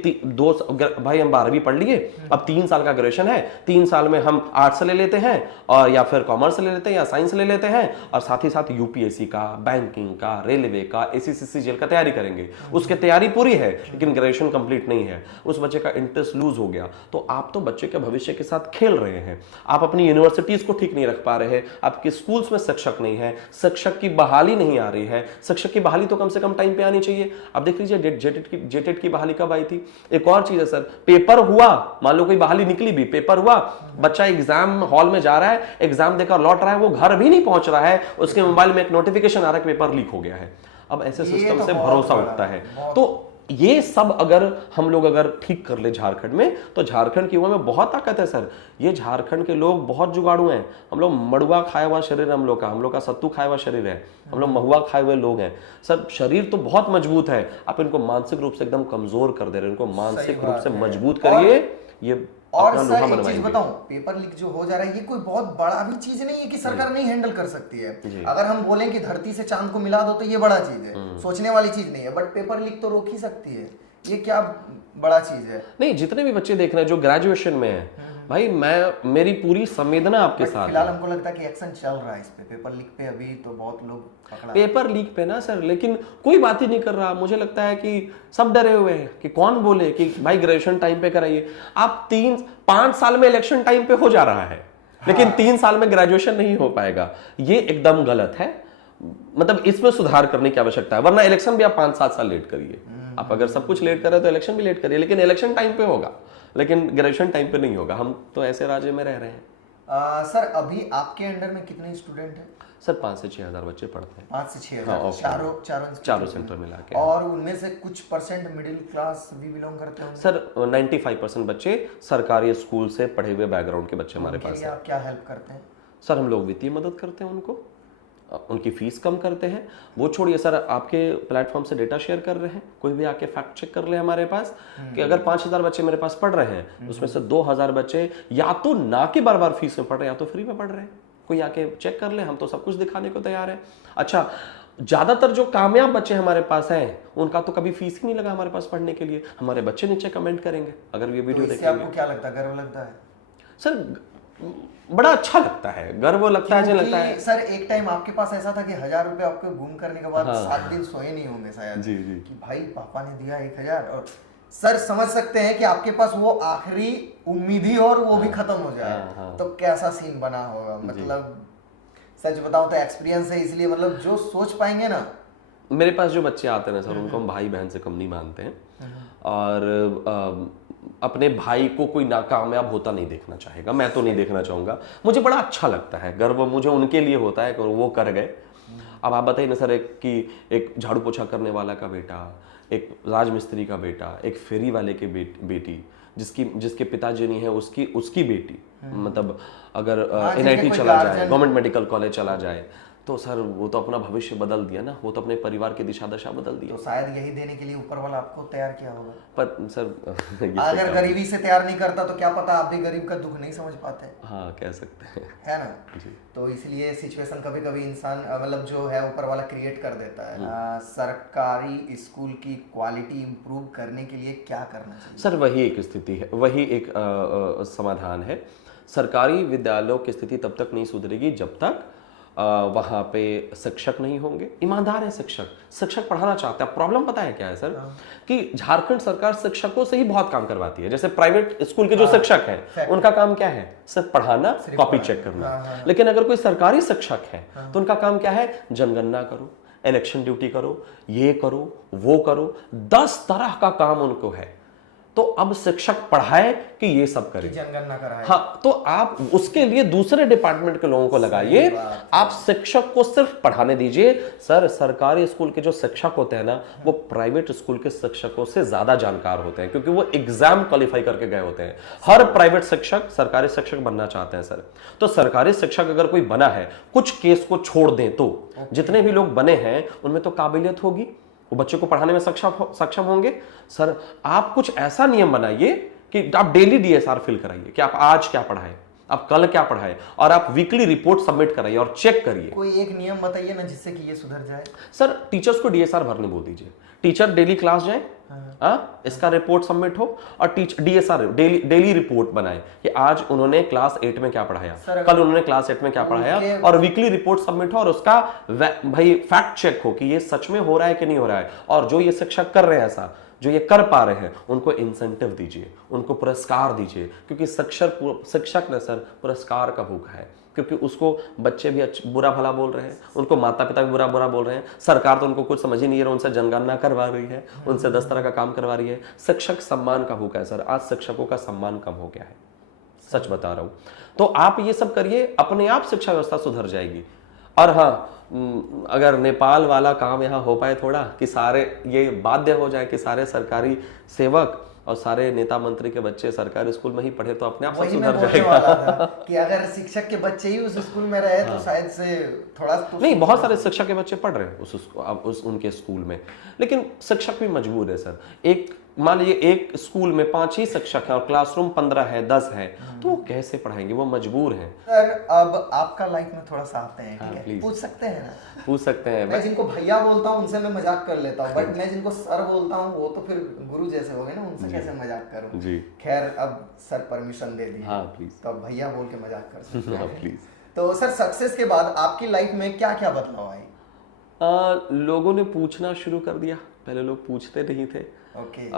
भाई हम 12वीं पढ़ लिए, अब 3 साल का ग्रेजुएशन है, 3 साल में हम आर्ट्स ले लेते हैं, और या फिर कॉमर्स ले लेते हैं, या साइंस ले लेते हैं, और साथ ही साथ यूपीएससी का, बैंकिंग का, रेलवे का, एसएससी का तैयारी करेंगे। उसकी तैयारी पूरी है लेकिन ग्रेजुएशन कंप्लीट नहीं है, उस बच्चे का इंटरेस्ट लूज हो गया। तो आप तो बच्चे के भविष्य के साथ खेल रहे हैं। आप अपनी यूनिवर्सिटीज को ठीक नहीं रख पा रहे हैं, आपके स्कूल्स में शिक्षक नहीं है, शिक्षक की बहाली नहीं आ रही है। शिक्षक की बहाली तो कम से कम टाइम पे आनी चाहिए। अब देख लीजिए जेटेट की बहाली कब आई थी। एक और चीज है सर, पेपर हुआ, मान लो कोई बहाली निकली भी, पेपर हुआ, बच्चा एग्जाम हॉल में जा रहा है, एग्जाम देकर लौट रहा है, वो घर भी नहीं पहुंच रहा है, उसके मोबाइल में एक नोटिफिकेशन आ रहा है कि पेपर लीक हो गया है। अब ऐसे सिस्टम से भरोसा उठता है। तो ये सब अगर हम लोग ठीक कर ले झारखंड में, तो झारखंड की युवा में बहुत ताकत है सर। ये झारखंड के लोग बहुत जुगाड़ू हैं। हम लोग मड़ुआ खाया हुआ शरीर है, हम लोग का सत्तू खाया हुआ शरीर है, हम लोग महुआ खाए हुए लोग हैं सर। शरीर तो बहुत मजबूत है, आप इनको मानसिक रूप से एकदम कमजोर कर दे रहे हैं। इनको मानसिक रूप से मजबूत करिए, ये और सर एक चीज बताऊं, पेपर लीक जो हो जा रहा है, ये कोई बहुत बड़ा भी चीज नहीं है कि सरकार नहीं हैंडल कर सकती है। अगर हम बोलें कि धरती से चांद को मिला दो तो ये बड़ा चीज है, सोचने वाली चीज नहीं है, बट पेपर लीक तो रोक ही सकती है। ये क्या बड़ा चीज है? नहीं, जितने भी बच्चे देख रहे हैं जो ग्रेजुएशन में है, भाई मेरी पूरी संवेदना आपके साथ। फिलहाल हमको लगता है कि एक्शन चल रहा है इस पे, पेपर लीक पे अभी तो बहुत लोग पकड़ा पेपर लीक पे ना सर, लेकिन कोई बात ही नहीं कर रहा। मुझे लगता है कि सब डरे हुए हैं कि कौन बोले कि भाई ग्रेजुएशन टाइम पे कराइए। आप 5 साल में इलेक्शन टाइम पे हो जा रहा है, लेकिन 3 साल में ग्रेजुएशन नहीं हो पाएगा। ये एकदम गलत है। मतलब इसमें सुधार करने की आवश्यकता है, वरना इलेक्शन भी आप 5-7 साल लेट करिए। आप अगर सब कुछ लेट कर रहे हैं तो इलेक्शन भी लेट करिए, लेकिन इलेक्शन टाइम पे होगा, लेकिन ग्रेजुएशन टाइम पे नहीं होगा। हम तो ऐसे राज्य में रह रहे हैं। सर अभी आपके अंडर में कितने स्टूडेंट हैं? सर 5 से 6 हज़ार बच्चे पढ़ते हैं। 5 से 6 हाँ, हजार, offline। चारों चारों सेंटर मिला के। और उनमें से कुछ परसेंट मिडिल क्लास भी बिलोंग करते होंगे? सर 95% बच्चे सरकारी स्कूल से पढ़े हुए बैकग्राउंड के बच्चे हमारे उनके पास लिए हैं। आप क्या हेल्प करते हैं? सर हम लोग वित्तीय मदद करते हैं उनको, उनकी फीस कम करते हैं। वो छोड़िए सर, आपके प्लेटफॉर्म से डेटा शेयर कर रहे हैं, कोई भी आके फैक्ट चेक कर ले हमारे पास कि अगर 5,000 बच्चे मेरे पास पढ़ रहे हैं, उसमें से 2,000 बच्चे या तो ना कि बार बार फीस में पढ़ रहे हैं या तो फ्री में पढ़ रहे हैं, कोई आके चेक कर ले, हम तो सब कुछ दिखाने को तैयार है। अच्छा, ज्यादातर जो कामयाब बच्चे हमारे पास हैं उनका तो कभी फीस ही नहीं लगा हमारे पास पढ़ने के लिए। हमारे बच्चे नीचे कमेंट करेंगे अगर ये वीडियो तो इससे देखेंगे। आपको क्या लगता है, गर्व लगता है? सर बड़ा अच्छा लगता है, गर्व लगता है, जो लगता है। क्योंकि सर एक टाइम आपके पास ऐसा था कि 1,000 रुपए आपको गुम करने के बाद 7 दिन सोए नहीं होंगे शायद। जी, जी। कि भाई पापा ने दिया 1,000, और सर समझ सकते हैं कि आपके पास वो आखिरी उम्मीद ही और वो भी खत्म हो जाए। हाँ। तो कैसा सीन बना होगा, मतलब सच बताऊं तो एक्सपीरियंस है, इसलिए मतलब जो सोच पाएंगे ना। मेरे पास जो बच्चे आते हैं सर, उनको हम भाई बहन से कम नहीं मानते हैं, और अपने भाई को कोई नाकामयाब होता नहीं देखना चाहेगा। मैं तो नहीं देखना चाहूँगा। मुझे बड़ा अच्छा लगता है, गर्व मुझे उनके लिए होता है कि वो कर गए। अब आप बताइए ना सर, एक झाड़ू पोछा करने वाला का बेटा, एक राजमिस्त्री का बेटा, एक फेरी वाले के बेटी, जिसके पिताजी नहीं है उसकी बेटी, मतलब अगर NIT चला जाए, गवर्नमेंट मेडिकल कॉलेज चला जाए, तो सर वो तो अपना भविष्य बदल दिया ना, वो तो अपने परिवार की दिशा दशा बदल दिया। तो शायद यही देने के लिए ऊपर वाला आपको तैयार किया होगा। पर सर ये तो अगर गरीबी से तैयार नहीं करता तो क्या पता आप भी गरीब का दुख नहीं समझ पाते। हाँ, कह सकते हैं, है ना? तो इसलिए सिचुएशन कभी कभी इंसान मतलब जो है ऊपर वाला क्रिएट कर देता है। सरकारी स्कूल की क्वालिटी इंप्रूव करने के लिए क्या करना चाहिए? सर वही एक स्थिति है, वही एक समाधान है। सरकारी विद्यालयों की स्थिति तब तक नहीं सुधरेगी जब तक वहाँ पे शिक्षक नहीं होंगे। ईमानदार है शिक्षक पढ़ाना चाहते हैं। प्रॉब्लम पता है क्या है सर, कि झारखंड सरकार शिक्षकों से ही बहुत काम करवाती है। जैसे प्राइवेट स्कूल के जो शिक्षक हैं, उनका काम क्या है? सिर्फ पढ़ाना, कॉपी चेक करना। लेकिन अगर कोई सरकारी शिक्षक है तो उनका काम क्या है? जनगणना करो, इलेक्शन ड्यूटी करो, ये करो, वो करो, 10 तरह का काम उनको है। तो अब शिक्षक पढ़ाए कि ये सब करे, जनगणना कराए। हाँ, तो आप उसके लिए दूसरे डिपार्टमेंट के लोगों को लगाइए, आप शिक्षक को सिर्फ पढ़ाने दीजिए। सर सरकारी स्कूल के जो शिक्षक होते हैं ना, वो प्राइवेट स्कूल के शिक्षकों से ज्यादा जानकार होते हैं, क्योंकि वो एग्जाम क्वालिफाई करके गए होते हैं। हर प्राइवेट शिक्षक सरकारी शिक्षक बनना चाहते हैं सर। तो सरकारी शिक्षक अगर कोई बना है, कुछ केस को छोड़ दें तो जितने भी लोग बने हैं उनमें तो काबिलियत होगी, वो बच्चे को पढ़ाने में सक्षम होंगे। सर आप कुछ ऐसा नियम बनाइए कि आप डेली DSR फिल कराइए कि आप आज क्या पढ़ाए, आप कल क्या पढ़ाए, और आप वीकली रिपोर्ट सबमिट कराइए और चेक करिए। कोई एक नियम बताइए ना जिससे कि ये सुधर जाए। सर टीचर्स को DSR भरने बोल दीजिए, टीचर डेली क्लास जाए, इसका रिपोर्ट सबमिट हो, और DSR डेली रिपोर्ट बनाए कि आज उन्होंने क्लास 8 में क्या पढ़ाया, कल उन्होंने क्लास 8 में क्या पढ़ाया, और वीकली रिपोर्ट सबमिट हो, और उसका भाई फैक्ट चेक हो कि ये सच में हो रहा है कि नहीं हो रहा है। और जो ये शिक्षक कर रहे हैं ऐसा, जो ये कर पा रहे हैं, उनको इंसेंटिव दीजिए, उनको पुरस्कार दीजिए, क्योंकि शिक्षक ने सर पुरस्कार का भूखा है, क्योंकि उसको बच्चे भी बुरा भला बोल रहे हैं, उनको माता पिता भी बुरा बुरा बोल रहे हैं, सरकार तो उनको कुछ समझ ही नहीं रहा, उनसे जनगणना करवा रही है, उनसे 10 तरह का काम करवा रही है। शिक्षक सम्मान का भूखा है सर, आज शिक्षकों का सम्मान कम हो गया है, सच बता रहा हूं। तो आप ये सब करिए, अपने आप शिक्षा व्यवस्था सुधर जाएगी। और हाँ, अगर नेपाल वाला काम यहाँ हो पाए थोड़ा, कि सारे ये बाध्य हो जाए कि सारे सरकारी सेवक और सारे नेता मंत्री के बच्चे सरकारी स्कूल में ही पढ़े, तो अपने आप सब सुधर जाएगा। कि अगर शिक्षक के बच्चे ही उस स्कूल में रहे तो शायद से थोड़ा तो नहीं, बहुत सारे शिक्षक के बच्चे पढ़ रहे हैं उनके स्कूल में, लेकिन शिक्षक भी मजबूर है सर। एक मान लीजिए एक स्कूल में 5 ही शिक्षक हैं और क्लासरूम 15 है, 10 है, तो वो कैसे पढ़ाएंगे? वो मजबूर हैं। सर अब आपका लाइफ में थोड़ा सा आते हैं, ठीक है? पूछ सकते हैं ना? पूछ सकते हैं। मैं जिनको भैया बोलता हूँ उनसे मैं मजाक कर लेता हूँ, बट मैं जिनको सर बोलता हूँ वो तो फिर गुरु जैसे हो गए ना, उनसे कैसे मजाक करूँ? जी खैर, अब सर परमिशन दे दी, हाँ प्लीज, तो अब भैया बोल के मजाक कर सकते हैं। प्लीज। तो सर सक्सेस के बाद आपकी लाइफ में क्या क्या बदलाव आए? लोगों ने पूछना शुरू कर दिया, पहले लोग पूछते नहीं थे। ओके।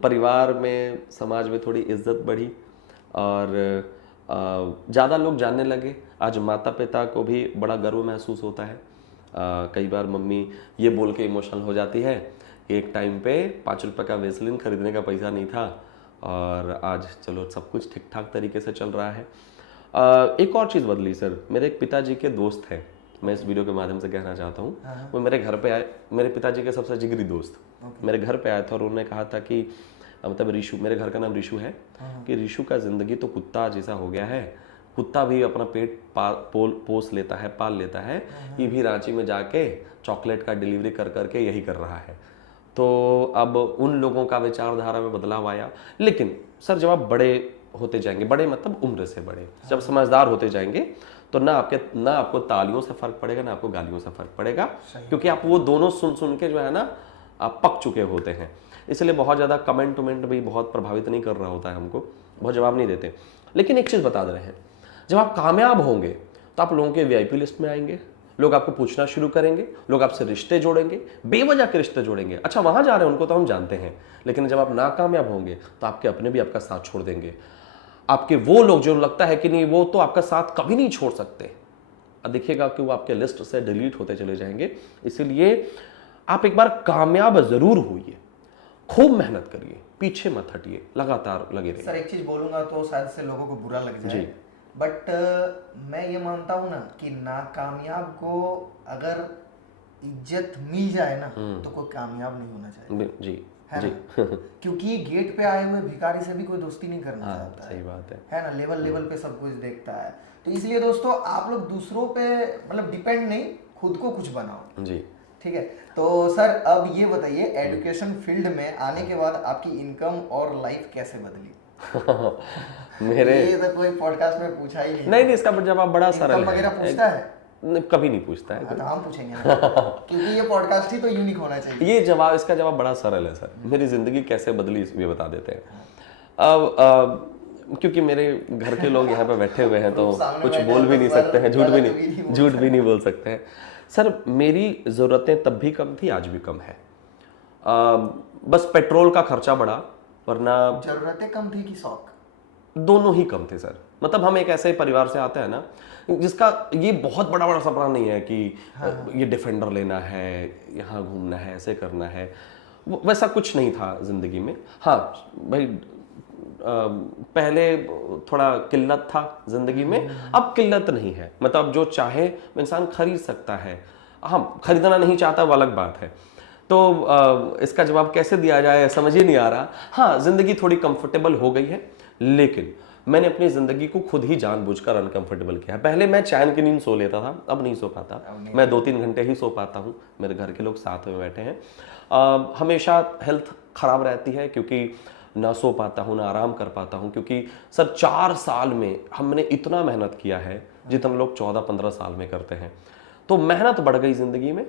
परिवार में, समाज में थोड़ी इज्जत बढ़ी, और ज़्यादा लोग जानने लगे। आज माता पिता को भी बड़ा गर्व महसूस होता है कई बार मम्मी ये बोल के इमोशनल हो जाती है कि एक टाइम पे 5 रुपये का वेसलिन खरीदने का पैसा नहीं था और आज चलो सब कुछ ठीक ठाक तरीके से चल रहा है। एक और चीज़ बदली सर, मेरे एक पिताजी के दोस्त हैं, मैं इस वीडियो के माध्यम से कहना चाहता हूँ, वो मेरे घर पे आए, मेरे पिताजी के सबसे जिगरी दोस्त मेरे घर पे आए थे और उन्होंने कहा था कि मतलब ऋषु, मेरे घर का नाम ऋषु है, कि ऋषु का ज़िंदगी तो कुत्ता जैसा हो गया है, कुत्ता भी अपना पेट पोस लेता है, पाल लेता है, ये भी रांची में जाके चॉकलेट का डिलीवरी कर करके यही कर रहा है। तो अब उन लोगों का विचारधारा में बदलाव आया। लेकिन सर जब आप बड़े होते जाएंगे, बड़े मतलब उम्र से बड़े, जब समझदार होते जाएंगे तो ना आपको तालियों से फर्क पड़ेगा, ना आपको गालियों से फर्क पड़ेगा, क्योंकि आप वो दोनों सुन सुन के जो है ना आप पक चुके होते हैं। इसलिए बहुत ज़्यादा कमेंट वमेंट भी बहुत प्रभावित नहीं कर रहा होता है, हमको बहुत जवाब नहीं देते। लेकिन एक चीज़ बता दे रहे हैं, जब आप कामयाब होंगे तो आप लोगों के VIP लिस्ट में आएंगे, लोग आपको पूछना शुरू करेंगे, लोग आपसे रिश्ते जोड़ेंगे, बेवजह के रिश्ते जोड़ेंगे। अच्छा वहाँ जा रहे हैं उनको तो हम जानते हैं, लेकिन जब आप नाकामयाब होंगे तो आपके अपने भी आपका साथ छोड़ देंगे। आपके वो लोग जो लगता है कि नहीं वो तो आपका साथ कभी नहीं छोड़ सकते, अब देखिएगा कि वो आपके लिस्ट से डिलीट होते चले जाएंगे। इसीलिए आप एक बार कामयाब जरूर होइए, खूब मेहनत करिए, पीछे मत हटिए, लगातार लगे रहिए। सर एक चीज बोलूंगा तो शायद से लोगों को बुरा लग जाए, बट मैं ये मानता हूँ ना कि नाकामयाब को अगर इज्जत मिल जाए ना तो कोई कामयाब नहीं होना चाहिए। जी है जी ना? क्योंकि गेट पे आए हुए भिखारी से भी कोई दोस्ती नहीं करना चाहता सही बात है ना? लेवल पे सब कुछ देखता है। तो इसलिए दोस्तों आप लोग दूसरों पे मतलब डिपेंड नहीं, खुद को कुछ बनाओ जी, ठीक है? तो सर अब ये बताइए, एजुकेशन फील्ड में आने के बाद आपकी इनकम और लाइफ कैसे बदली? ये तो कोई पॉडकास्ट में पूछा ही नहीं। नहीं, इसका जवाब बड़ा सरल है। वगैरह पूछता है? कभी नहीं पूछता है। तो हम पूछेंगे क्योंकि ये पॉडकास्ट ही तो यूनिक होना चाहिए। इसका जवाब बड़ा सरल है सर। मेरी जिंदगी कैसे बदली ये बता देते हैं। अब क्योंकि मेरे घर के लोग यहाँ पे बैठे हुए हैं तो कुछ बोल भी नहीं सकते हैं, झूठ भी नहीं बोल सकते हैं। सर मेरी ज़रूरतें तब भी कम थी, आज भी कम है। बस पेट्रोल का खर्चा बढ़ा, वरना जरूरतें कम थी कि शौक? दोनों ही कम थे सर। मतलब हम एक ऐसे परिवार से आते हैं ना जिसका ये बहुत बड़ा सपना नहीं है कि ये डिफेंडर लेना है, यहाँ घूमना है, ऐसे करना है, वैसा कुछ नहीं था जिंदगी में। हाँ भाई पहले थोड़ा किल्लत था जिंदगी में, अब किल्लत नहीं है। मतलब जो चाहे इंसान खरीद सकता है। हाँ खरीदना नहीं चाहता वो अलग बात है। तो इसका जवाब कैसे दिया जाए समझ ही नहीं आ रहा। हाँ जिंदगी थोड़ी कंफर्टेबल हो गई है, लेकिन मैंने अपनी जिंदगी को खुद ही जानबूझकर अनकंफर्टेबल किया है। पहले मैं चैन की नींद सो लेता था, अब नहीं सो पाता। मैं 2-3 घंटे ही सो पाता हूँ। मेरे घर के लोग साथ में बैठे हैं। हमेशा हेल्थ खराब रहती है क्योंकि ना सो पाता हूँ, ना आराम कर पाता हूँ। क्योंकि सर 4 साल में हमने इतना मेहनत किया है जितना हम लोग 14-15 साल में करते हैं। तो मेहनत बढ़ गई जिंदगी में।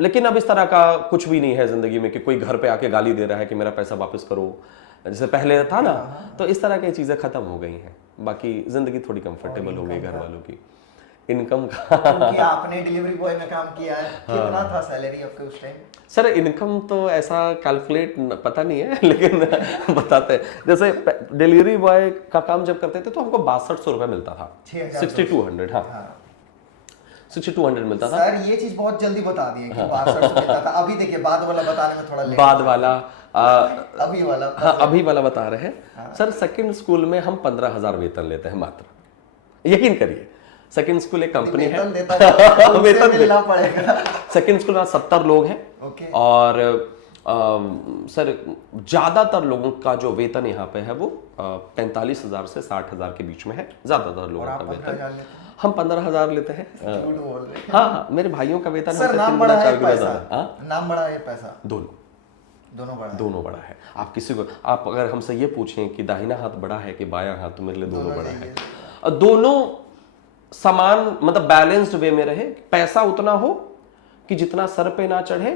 लेकिन अब इस तरह का कुछ भी नहीं है जिंदगी में कि कोई घर पे आके गाली दे रहा है कि मेरा पैसा वापस करो, जैसे पहले था ना। तो इस तरह की चीजें खत्म हो गई हैं। बाकी जिंदगी थोड़ी कंफर्टेबल हो गई घर वालों की। इनकम का क्योंकि आपने डिलीवरी बॉय में काम किया है, कितना था सैलरी आपके उस टाइम? सर इनकम तो ऐसा कैलकुलेट पता नहीं है, लेकिन बताते हैं। जैसे डिलीवरी बॉय का काम जब करते थे तो हमको 6200 रुपये मिलता था, 6200। हाँ 6200 मिलता था। सर ये चीज बहुत जल्दी बता दी कि 6200 मिलता था। अभी देखिए बाद वाला बताने में थोड़ा लेट, बाद वाला अभी वाला, हाँ अभी वाला बता रहे हैं। सर सेकंड स्कूल में हम 15,000 वेतन लेते हैं मात्र। यकीन करिए सेकंड स्कूल एक कंपनी है, वेतन देना पड़ेगा। सेकंड स्कूल में 70 लोग हैं और सर ज्यादातर लोगों का जो वेतन यहाँ पे है वो 45,000 से 60,000 के बीच में है। ज्यादातर लोगों का वेतन हम 15,000 लेते हैं। हाँ मेरे भाइयों का वेतन सर नाम बड़ा है पैसा, नाम बड़ा है पैसा, दोनों बड़ा है। आप किसी को आप अगर हमसे ये पूछें कि दाहिना हाथ बड़ा है कि बायां हाथ, तो मेरे लिए दोनों बड़ा है। और दोनों समान मतलब बैलेंस्ड वे में रहे। पैसा उतना हो कि जितना सर पे ना चढ़े,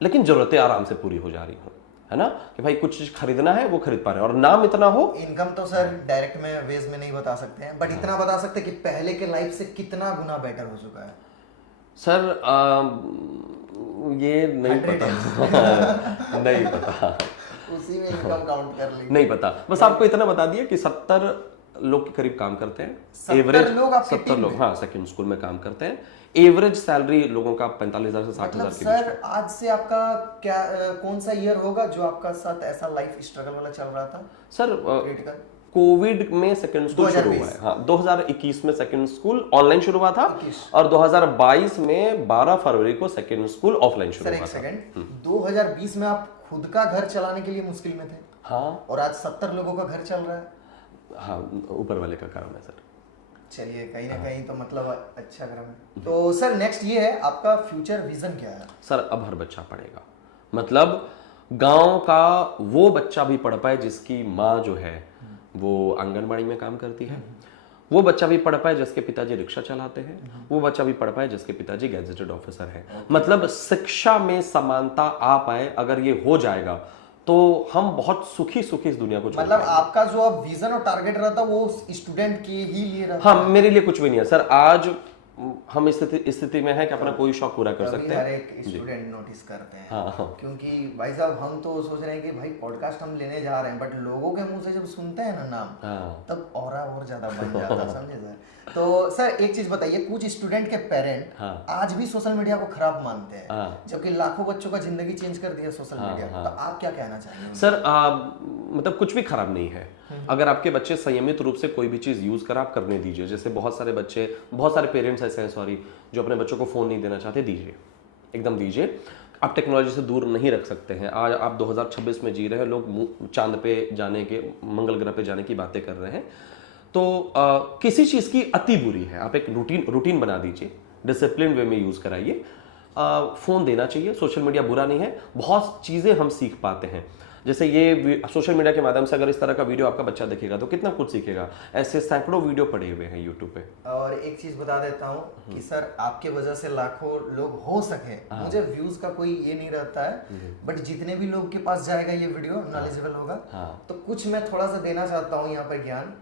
लेकिन जरूरतें आराम से पूरी हो जा रही हो, है ना? कि भाई कुछ चीज खरीदना है वो खरीद पा रहे हैं और नाम इतना हो। इनकम तो सर डायरेक्ट में वेज में नहीं बता सकते हैं, बट इतना बता सकते हैं कि पहले के लाइफ से कितना गुना बेटर हो चुका है। सर ये नहीं पता नहीं पता उसी में इनकम काउंट कर ली, नहीं पता। बस आपको इतना बता दिया कि 70 लोग के करीब काम करते हैं, एवरेज 70 लोग हाँ सेकंड स्कूल में काम करते हैं। एवरेज सैलरी लोगों का 45,000 से 60,000 मतलब के बीच सर में। आज से आपका क्या कौन सा ईयर होगा जो आपका साथ ऐसा लाइफ स्ट्रगल वाला चल रहा था सर क्रिटिकल? कोविड में सेकंड स्कूल शुरू हुआ है। हाँ, 2021 में सेकंड स्कूल ऑनलाइन शुरू हुआ था 21। और 2022 में 12 फरवरी को सेकंड स्कूल ऑफलाइन शुरू सर हुआ एक था। सेकंड, 2020 में आप खुद का घर चलाने के लिए मुश्किल में थे हाँ और आज 70 लोगों का घर चल रहा है। हाँ, ऊपर वाले का काम है सर। चलिए कहीं ना कहीं तो मतलब अच्छा क्रम है। तो सर नेक्स्ट ये है, आपका फ्यूचर विजन क्या है? सर अब हर बच्चा पढ़ेगा, मतलब गांव का वो बच्चा भी पढ़ पाए जिसकी माँ जो है वो आंगनबाड़ी में काम करती है, वो बच्चा भी पढ़ पाए जिसके पिताजी रिक्शा चलाते हैं, वो बच्चा भी पढ़ पाए जिसके पिताजी गैजेटेड ऑफिसर है। मतलब शिक्षा में समानता आ पाए, अगर ये हो जाएगा तो हम बहुत सुखी सुखी इस दुनिया को छोड़ मतलब पाएंगे। आपका जो अब विजन और टारगेट रहता वो स्टूडेंट के ही लिए रहता? हाँ, मेरे लिए कुछ भी नहीं है सर। आज हम इस स्थिति में है कि अपना कोई शौक पूरा कर अभी सकते हर हैं। एक स्टूडेंट नोटिस करते हैं। हाँ। क्योंकि भाई साहब हम तो सोच रहे हैं कि भाई पॉडकास्ट हम लेने जा रहे हैं, बट लोगों के मुंह से जब सुनते हैं ना नाम, हाँ। तब और ज्यादा बन जाता, समझे सर? तो सर एक चीज बताइए, कुछ स्टूडेंट के पेरेंट हाँ। आज भी सोशल मीडिया को खराब मानते हैं, हाँ। जबकि लाखों बच्चों का जिंदगी चेंज कर दिया सोशल हाँ, मीडिया। हाँ। तो आप क्या कहना चाहेंगे? सर मतलब कुछ भी खराब नहीं है, अगर आपके बच्चे संयमित रूप से कोई भी चीज यूज कर आप करने दीजिए। जैसे बहुत सारे पेरेंट्स ऐसे हैं सॉरी जो अपने बच्चों को फोन नहीं देना चाहते, दीजिए, एकदम दीजिए। आप टेक्नोलॉजी से दूर नहीं रख सकते हैं। आज आप 2026 में जी रहे हैं, लोग चांद पे जाने के, मंगल ग्रह पे जाने की बातें कर रहे हैं। तो किसी चीज की अति बुरी है, आप एक रूटीन बना दीजिए, डिसिप्लिन वे में यूज कराइए। फोन देना चाहिए, सोशल मीडिया बुरा नहीं है, बहुत चीजें हम सीख पाते हैं। जैसे ये सोशल मीडिया के माध्यम से अगर इस तरह का वीडियो आपका बच्चा देखेगा तो कितना कुछ सीखेगा। ऐसे सैकड़ों वीडियो पड़े हुए हैं यूट्यूब पे। और एक चीज बता देता हूँ कि सर आपके वजह से लाखों लोग हो सके, मुझे व्यूज का कोई ये नहीं रहता है, बट जितने भी लोग के पास जाएगा ये वीडियो नॉलेजेबल होगा। तो कुछ मैं थोड़ा सा देना चाहता हूँ यहाँ पर ज्ञान,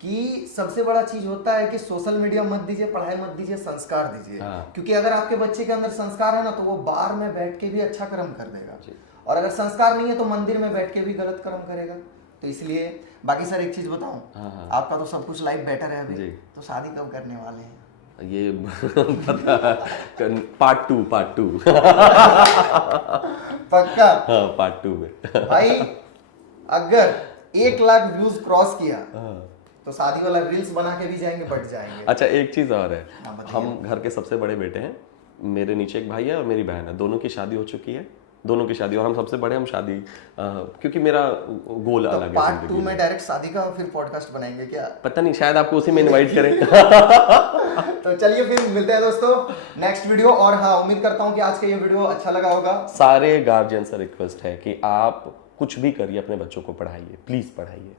कि सबसे बड़ा चीज होता है कि सोशल मीडिया मत दीजिए, पढ़ाई मत दीजिए, संस्कार दीजिए। क्योंकि अगर आपके बच्चे के अंदर संस्कार है ना तो वो बार में बैठ के भी अच्छा कर्म कर देगा, और अगर संस्कार नहीं है तो मंदिर में बैठ के भी गलत कर्म करेगा। तो इसलिए बाकी सर एक चीज बताऊं, आपका तो सब कुछ लाइफ बेटर है अभी, तो शादी कब करने वाले हैं? ये पता पार्ट टू पक्का? हाँ, पार्ट 2 में। भाई अगर 1 लाख व्यूज क्रॉस किया तो शादी वाला रील्स बना के भी जाएंगे, बट जाएंगे। अच्छा, एक चीज और है, बताइए। हम घर के सबसे बड़े बेटे हैं, मेरे नीचे एक भाई है और मेरी बहन है, दोनों की शादी हो चुकी है, दोनों की शादी, और हम सबसे बड़े, हम शादी क्योंकि मेरा गोल अलग है पार्ट 2 जिंदगी में डायरेक्ट शादी का फिर पॉडकास्ट बनाएंगे क्या? पता नहीं, शायद आपको उसी में इनवाइट करें। तो चलिए फिर मिलते हैं दोस्तों नेक्स्ट वीडियो। और हाँ, उम्मीद करता हूँ कि आज का ये वीडियो अच्छा लगा होगा। सारे गार्जियन से रिक्वेस्ट है कि आप कुछ भी करिए, अपने बच्चों को पढ़ाइए, प्लीज पढ़ाइए।